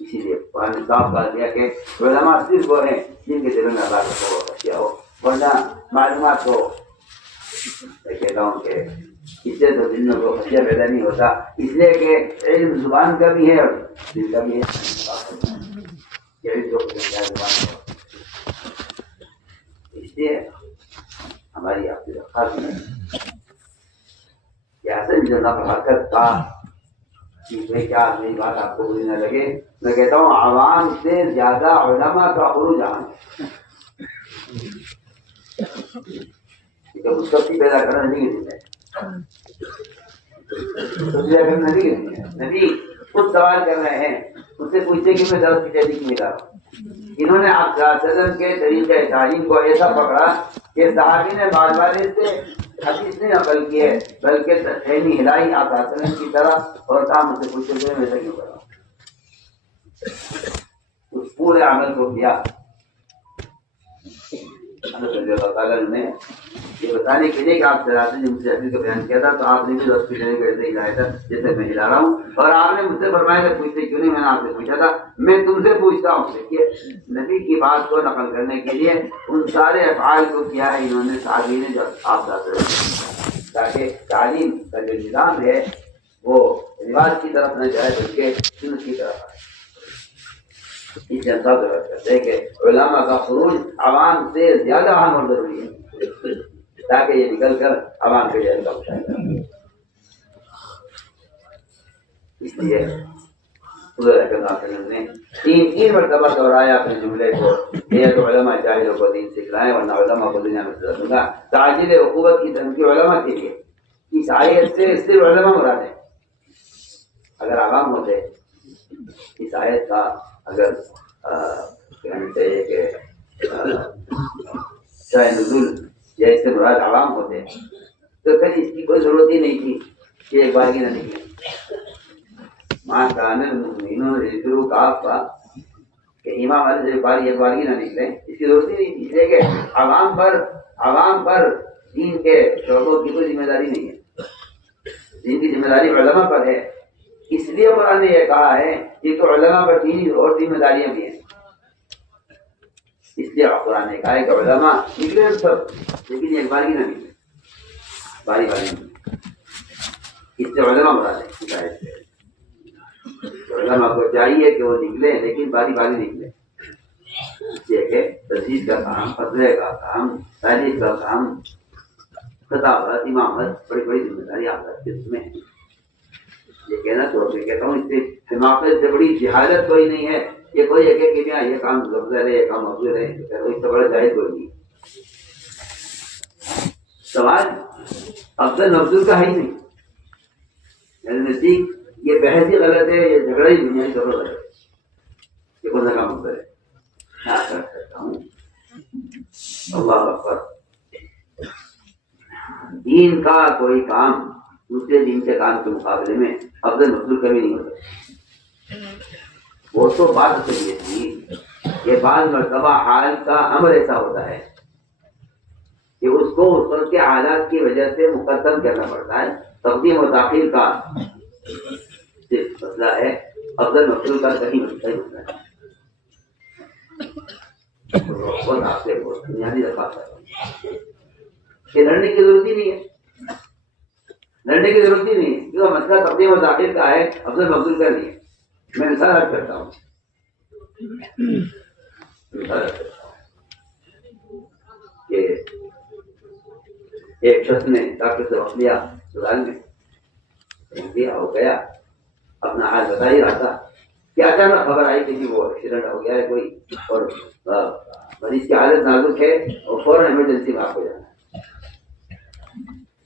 اسی لیے قرآن نے صاف کہا دیا کہ علماء صرف وہ ہیں جن کے دلوں میں اللہ کا خوف خشیہ ہو، ورنہ معلومات کو میں کہتا ہوں کہ اس سے تو دل میں کو خشیہ پیدا نہیں ہوتا، اس لیے کہ علم زبان کا بھی ہے اور دل کا بھی ہے، زبان کا۔ اس لیے ہماری آپ کی درخواست ہے کہ اصل جو نفع حرکت کا میں کیا میری بات آپ کو بری نہ لگے، میں کہتا ہوں عوام سے زیادہ علماء کا خروج عام ہے، مستقبل پیدا کرنا نہیں ہے، نبی خود سوال کر رہے ہیں، اس سے پوچھتے کہ میں درس کی تحریک میں لا رہا ہوں۔ انہوں نے آپ وسلم کے طریقہ تعلیم کو ایسا پکڑا کہ صحابی نے بار بار اس سے حدیث نہیں نقل کی ہے، بلکہ تھیلی ہلائی آپ وسلم کی طرح اور کام سے پوچھتے تھے میں ایسا کیوں کر رہا ہوں، اس پورے عمل کو کیا۔ اللہ تعالیٰ نے یہ بتانے کے لیے کہ آپ سے مجھ سے حدیث کا بیان کیا تھا تو آپ نے بھی رس پینے کو ایسے ہلایا تھا جیسے میں ہلا رہا ہوں، اور آپ نے مجھ سے فرمایا کہ پوچھتے کیوں نہیں، میں نے آپ سے پوچھا تھا، میں تم سے پوچھتا ہوں۔ دیکھیے نبی کی بات کو نقل کرنے کے لیے ان سارے افعال کو کیا ہے انہوں نے صحابی نے جو آپ بتاتے ہیں، تاکہ تعلیم کا جو نظام ہے وہ رواج کی طرف نہ جائے بلکہ سنت کی طرف آئے۔ اس سے سب کرتے ہیں کہ علماء کا خروج عوام سے زیادہ اہم اور ضروری ہے تاکہ یہ نکل کر عوام کے جہل کا مشاہدہ کرے۔ اس لیے حضور اکرم صلی اللہ علیہ وسلم نے تین مرتبہ دہرایا اپنے جملے کو، یہ تو علماء جاہلوں کو دین سکھلائیں ورنہ علماء کو دنیا میں سزا دوں گا۔ تعجیل عقوبت کی دھمکی علماء کے لیے، اس آیت سے صرف علماء مراد ہے۔ اگر عوام ہوتے اس آیت کا اگر کہنا چاہیے کہ شاہ نزول یا اس سے مراد عوام ہوتے تو پھر اس کی کوئی ضرورت ہی نہیں تھی کہ ایک بار کی نہ نکلے۔ ماں کان المؤمنون یذکروا کافہ کہ امام والے سے ایک بار کی نہ نکلے، اس کی ضرورت ہی نہیں تھی، اس لیے کہ عوام پر دین کے شعبوں کی کوئی ذمہ داری نہیں ہے، دین کی ذمہ داری علماء پر ہے۔ اس لیے قرآن نے یہ کہا ہے کہ تو علماء پر دینی اور ذمہ داریاں بھی ہیں، اس لیے قرآن نے کہا ہے کہ علماء نکلے سب، لیکن ایک بار کی نہ نکلے، باری نہیں، اس سے علماء مراد ہے۔ علماء کو چاہیے کہ وہ نکلے لیکن باری نکلے، اس لیے کہ تجدید کا کام، فتوے کا کام، تعلیم کا کام، خطابت، امامت، بڑی ذمہ داری آپ اس میں ہے۔ یہ کہنا تو میں کہتا ہوں اس سے حماقت سے بڑی جہالت کوئی نہیں ہے کہ کوئی کہ یہ کام افضل ہے، یہ کام افضل ہے، اس سے بڑا جائز کوئی نہیں۔ سوال افضل افضل کا ہے ہی نہیں، میرے نزدیک یہ بحث ہی غلط ہے، یہ جھگڑا ہی دنیا کی ضرورت ہے کہ کون سا کام افضل ہے۔ میں کر سکتا ہوں اللہ اکبر، دین کا کوئی کام دوسرے دین کے کام کے مقابلے میں افضل مفضول کبھی نہیں ہوتا۔ وہ تو بات صحیح تھی کہ بعض مرتبہ حال کا امر ایسا ہوتا ہے کہ اس کو اس وقت کے حالات کی وجہ سے مقدم کرنا پڑتا ہے، تقدیم و تاخیر کا صرف مسئلہ ہے، افضل مفضول کا کہیں مسئلہ ہوتا ہے۔ بہت آپ سے بنیادی رکھا کہ لڑنے کی ضرورت ہی نہیں ہے، لڑنے کی ضرورت ہی نہیں ہے، کیونکہ مسئلہ تقدیم و تاخیر کا ہے، افضل مفضول کا نہیں ہے۔ میں مثال عرض کرتا ہوں کہ ایک شخص نے ڈاکٹر سے وقت لیا اسپتال میں، دیا ہو گیا، اپنا حال بتا ہی رہا تھا کہ اچانک خبر آئی کہ وہ ایکسیڈنٹ ہو گیا ہے کوئی، اور مریض کی حالت نازک ہے اور فوراً ایمرجنسی میں آپ کو جانا ہے۔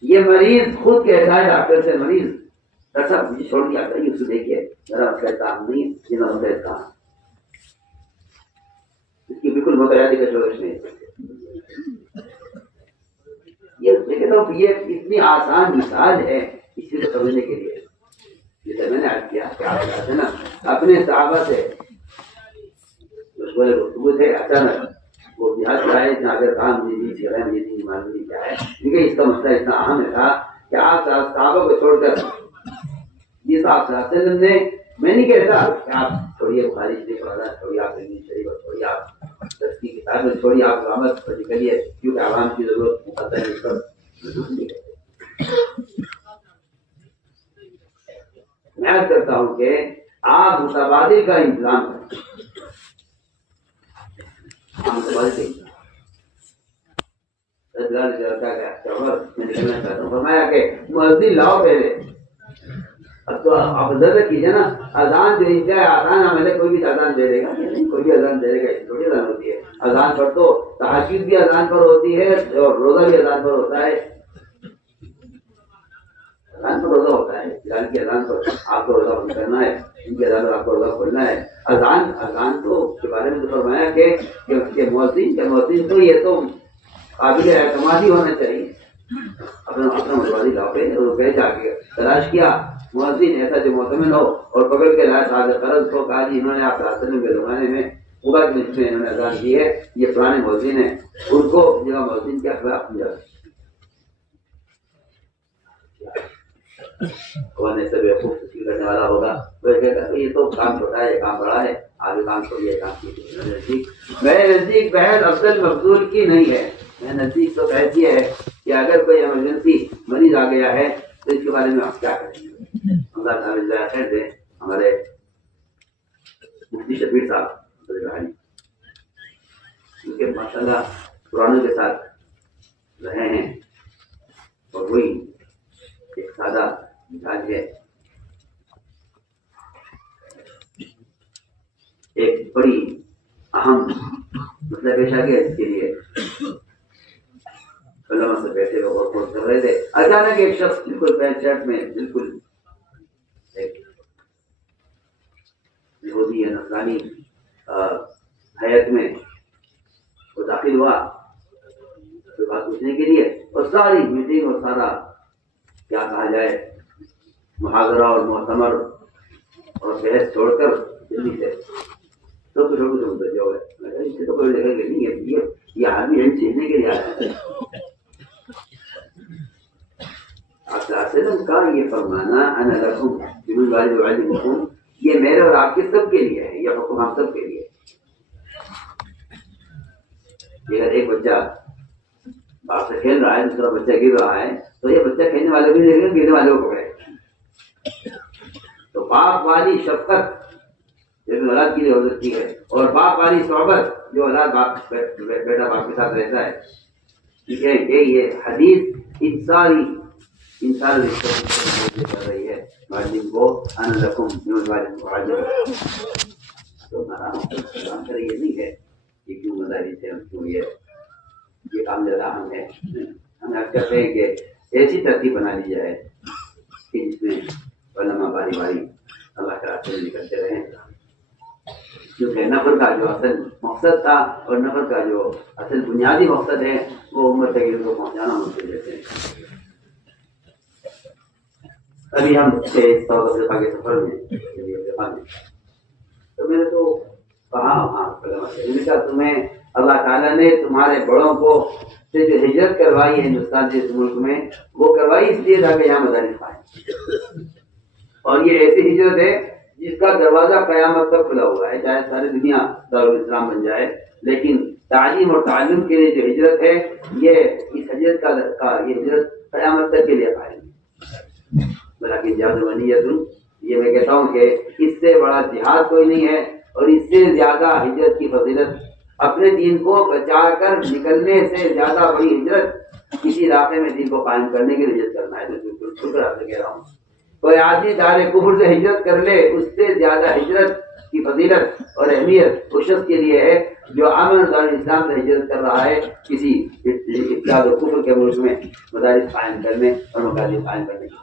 یہ مریض خود کہتا ہے ڈاکٹر سے، مریض ڈاکٹر صاحب مجھے چھوڑ دیا کریے، اس کو دیکھیے ذرا اس کا کام نہیں، جنہوں نے کام اس کی بالکل متعدد کا شورش نہیں۔ یہ کہتا ہوں یہ اتنی آسان مثال ہے اس چیز کو سمجھنے کے لیے جیسے میں نے عرض کیا کہ آپ کہتے ہیں نا اپنے صحابہ سے گفتگو تھے، اچانک وہ جہاد کا ہے جہاں اگر کام جی رحم جی معلوم کیا ہے، کیونکہ اس کا مسئلہ اتنا اہم تھا کہ آپ صحابہ کو چھوڑ کر جس آپ نے، میں نہیں کہتا کہ آپ چھوڑیے بخاری شریف پڑھنا، چھوڑیے آپ شریف چھوڑیے آپ دس کی کتاب میں چھوڑیے آپ رحمت نکلیے کیونکہ عوام کی ضرورت مقدر ہے اس پر میں عرض کرتا ہوں کہ آپ متبادل کا انتظام کریں، فرمایا کہ مسجد لاؤ پہلے، اب تو آپ ضرورت کیجیے نا، اذان جو انتہا آسان ہے، میں کوئی بھی اذان دے دے گا، کوئی بھی اذان دے دے گا، تھوڑی اذان ہوتی ہے، اذان پر تو تہجد بھی اذان پر ہوتی ہے اور روزہ بھی اذان پر ہوتا ہے، اذان پر روزہ ہوتا ہے، بلال کی اذان پر آپ کو روزہ بند کرنا ہے، ان کی اذان پر آپ کو روزہ کھولنا ہے، اذان تو کے بارے میں تو فرمایا کہ مؤذن تو یہ تو قابل اعتماد ہی ہونا چاہیے، اپنا متوازی لاؤ پہ جا کے تلاش کیا مؤذن ایسا جو معتمد ہو اور پکڑ کے لائے صاحب قرض کو کہا جی انہوں نے آپ راستے میں زمانے میں عبد میں انہوں نے اذان کی ہے، یہ پرانے مؤذن ہیں، ان کو جگہ مؤذن کے خلاف کیا کون ایسے بیوقوف تشکیل کرنے والا ہوگا، وہ کہے گا یہ تو کام چھوٹا ہے، یہ کام بڑا ہے، آگے کام چھوڑیے، کام کیجیے۔ میرے نزدیک بحث افضل مفضول کی نہیں ہے، میرے نزدیک تو بحث یہ ہے کہ اگر کوئی ایمرجنسی مریض آ گیا ہے تو اس کے بارے میں آپ کیا کریں گے۔ اللہ تعالیٰ خیر دے ہمارے مفتی شبیر صاحب کیونکہ ماشاء اللہ پرانوں کے ساتھ رہے ہیں اور وہی ایک سادہ مزاج ہے، ایک بڑی اہم مطلب پیشہ کے اس کے لیے علماء سے بیٹھے اور کر رہے تھے، اچانک ایک شخص بالکل پینٹ شرٹ میں بالکل یہودی یا نصرانی حیات میں وہ داخل ہوا کوئی بات پوچھنے کے لیے، اور ساری میٹنگ اور سارا کیا کہا جائے محاضرہ اور مؤتمر اور بحث چھوڑ کر دلی سے تو کچھ جو ہے اس سے تو کوئی جگہ نہیں ہے، یہ آدمی یہی سیکھنے کے لیے آیا ہے۔ کا یہ فرمانا انا لکم بمن والد وعلمکم، یہ میرے اور آپ کے سب کے لیے ہے، یہ حکم ہم سب کے لیے۔ اگر ایک بچہ باپ سے کھیل رہا ہے، دوسرا بچہ گر رہا ہے، تو یہ بچہ کھیلنے والے بھی دیکھے، گرنے والے کو پکڑے۔ تو باپ والی شفقت جو اولاد کے لیے ہو سکتی ہے، اور باپ والی صحبت جو اولاد بیٹا باپ کے ساتھ رہتا ہے، ٹھیک ہے کہ یہ حدیث انسان کر رہی ہے معلم کو ان لکم بمن والد وعلمکم۔ تو ہمارا یہ نہیں ہے کہ کیوں مظاہر سے ہم کیوں یہ کام زیادہ اہم ہے، ہم آپ کہتے ہیں کہ ایسی ترتیب بنا لی جائے کہ جس میں علماء باری باری اللہ کے راستے میں نکلتے رہیں، کیونکہ نفر کا جو اصل مقصد تھا اور نفر کا جو اصل بنیادی مقصد ہے وہ امت تک ان کو پہنچانا ممکن دیتے ہیں۔ ابھی ہم ساؤتھ افریقہ کے سفر میں تو میں نے تو کہا تمہیں اللہ تعالیٰ نے تمہارے بڑوں کو سے جو ہجرت کروائی ہے ہندوستان سے اس ملک میں، وہ کروائی اس لیے تھا کہ یہاں مدارس پائیں، اور یہ ایسی ہجرت ہے جس کا دروازہ قیامت تک کھلا ہوا ہے، چاہے ساری دنیا دارالاسلام بن جائے، لیکن تعلیم اور تعلم کے لیے جو ہجرت ہے یہ اس ہجرت کا یہ ہجرت قیامت تک کے لیے قائم ہے۔ لیکن جہاد ونیت، یہ میں کہتا ہوں کہ اس سے بڑا جہاد کوئی نہیں ہے، اور اس سے زیادہ ہجرت کی فضیلت، اپنے دین کو بچا کر نکلنے سے زیادہ بڑی ہجرت کسی علاقے میں دین کو قائم کرنے کی ہجرت کرنا ہے۔ تو بالکل شکر آپ سے کہہ رہا ہوں، کوئی آدمی دار کفر سے ہجرت کر لے، اس سے زیادہ ہجرت کی فضیلت اور اہمیت اس شخص کے لیے ہے جو امن دار اسلام سے ہجرت کر رہا ہے کسی ابتداء و کفر کے ملک میں مدارس قائم کرنے اور مقاصد قائم کرنے کی۔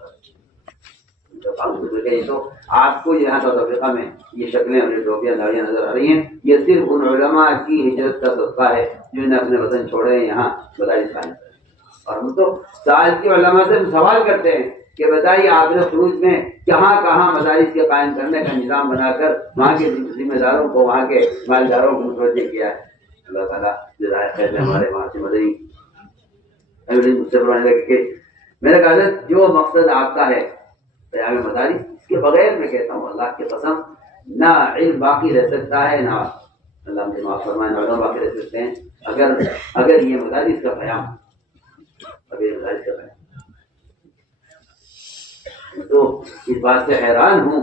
تو آپ کو یہاں ساؤتھ افریقہ میں یہ شکلیں اور یہ ٹوپیاں داڑیاں نظر آ رہی ہیں، یہ صرف ان علماء کی ہجرت کا صدقہ ہے جنہوں نے اپنے وطن چھوڑے ہیں، یہاں مدارس قائم کرے۔ اور ہم تو سال کے علماء سے سوال کرتے ہیں کہ بتائیے آخر خروج میں کہاں کہاں مدارس کے قائم کرنے کا نظام بنا کر وہاں کے ذمہ داروں کو وہاں کے مالداروں کو متوجہ کیا ہے. اللہ تعالیٰ جزائے خیر میں ہمارے وہاں سے مدنی مجھ سے فرمانے لگے کہ میرے حضرت جو مقصد آپ کا ہے قیام مدارس، اس کے بغیر میں کہتا ہوں اللہ کی قسم نہ علم باقی رہ سکتا ہے، نہ اللہ مجھے معاف فرمائے، نہ علم باقی رہ سکتے ہیں اگر یہ مدارس کا قیام، اگر یہ مدارس کا قیام. تو اس بات سے حیران ہوں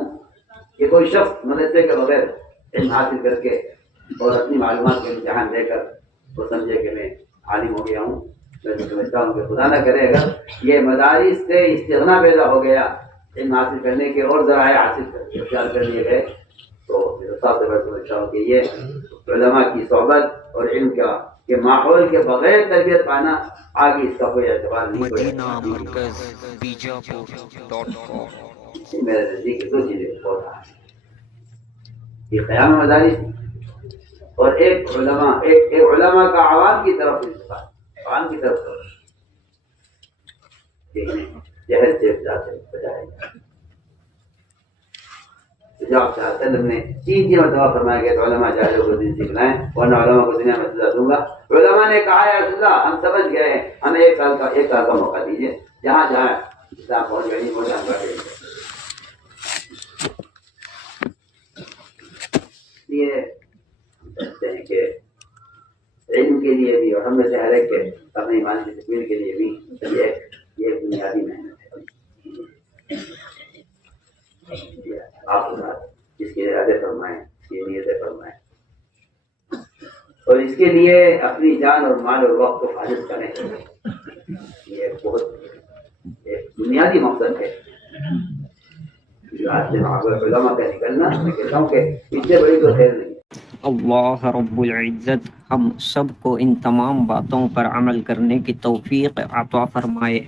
کہ کوئی شخص مدرسے کے بغیر علم حاصل کر کے اور اپنی معلومات کے امتحان دے کر وہ سمجھے کہ میں عالم ہو گیا ہوں. میں سمجھتا ہوں کہ خدا نہ کرے اگر یہ مدارس سے استغنا پیدا ہو گیا علم حاصل کرنے کے اور ذرائع حاصل اختیار کر لیے گئے، تو میرے ساتھ میں سمجھتا ہوں کہ یہ علماء کی صحبت اور علم کے ماحول کے بغیر تربیت پانا آگے اس کا کوئی اعتبار نہیں. مدینہ مرکز بیجاپور.com. میرے نزدیک دو چیزیں بہت ہیں، یہ قیام مدارس اور ایک علماء کا عوام کی طرف انتقال، عوام کی طرف جہل سے بچائے. جواب سے وسلم نے 3 مرتبہ فرمایا کہ علماء جاہلوں کو دین سکھلائیں ورنہ علماء کو دنیا میں سزا دوں گا. علماء نے کہا یا رسول اللہ ہم سمجھ گئے ہیں، ہمیں 1 سال کا موقع دیجیے، جہاں جہاں اسلام پہنچ گئی پہنچا. یہ کہتے ہیں کہ علم کے لیے بھی اور ہم میں سے ہر ایک کے اپنے ایمان کی تکمیل کے لیے بھی یہ بنیادی محنت ہے. آپ اس کے ارادے فرمائیں، اس کی نیتیں فرمائیں اور اس کے لیے اپنی جان اور مال اور وقت کو حاجت کریں. یہ بہت ایک بنیادی مقصد ہے جو آج سے علماء کا نکلنا. میں کہتا ہوں کہ اس سے بڑی تو خیر نہیں. اللہ رب العزت ہم سب کو ان تمام باتوں پر عمل کرنے کی توفیق عطا فرمائے.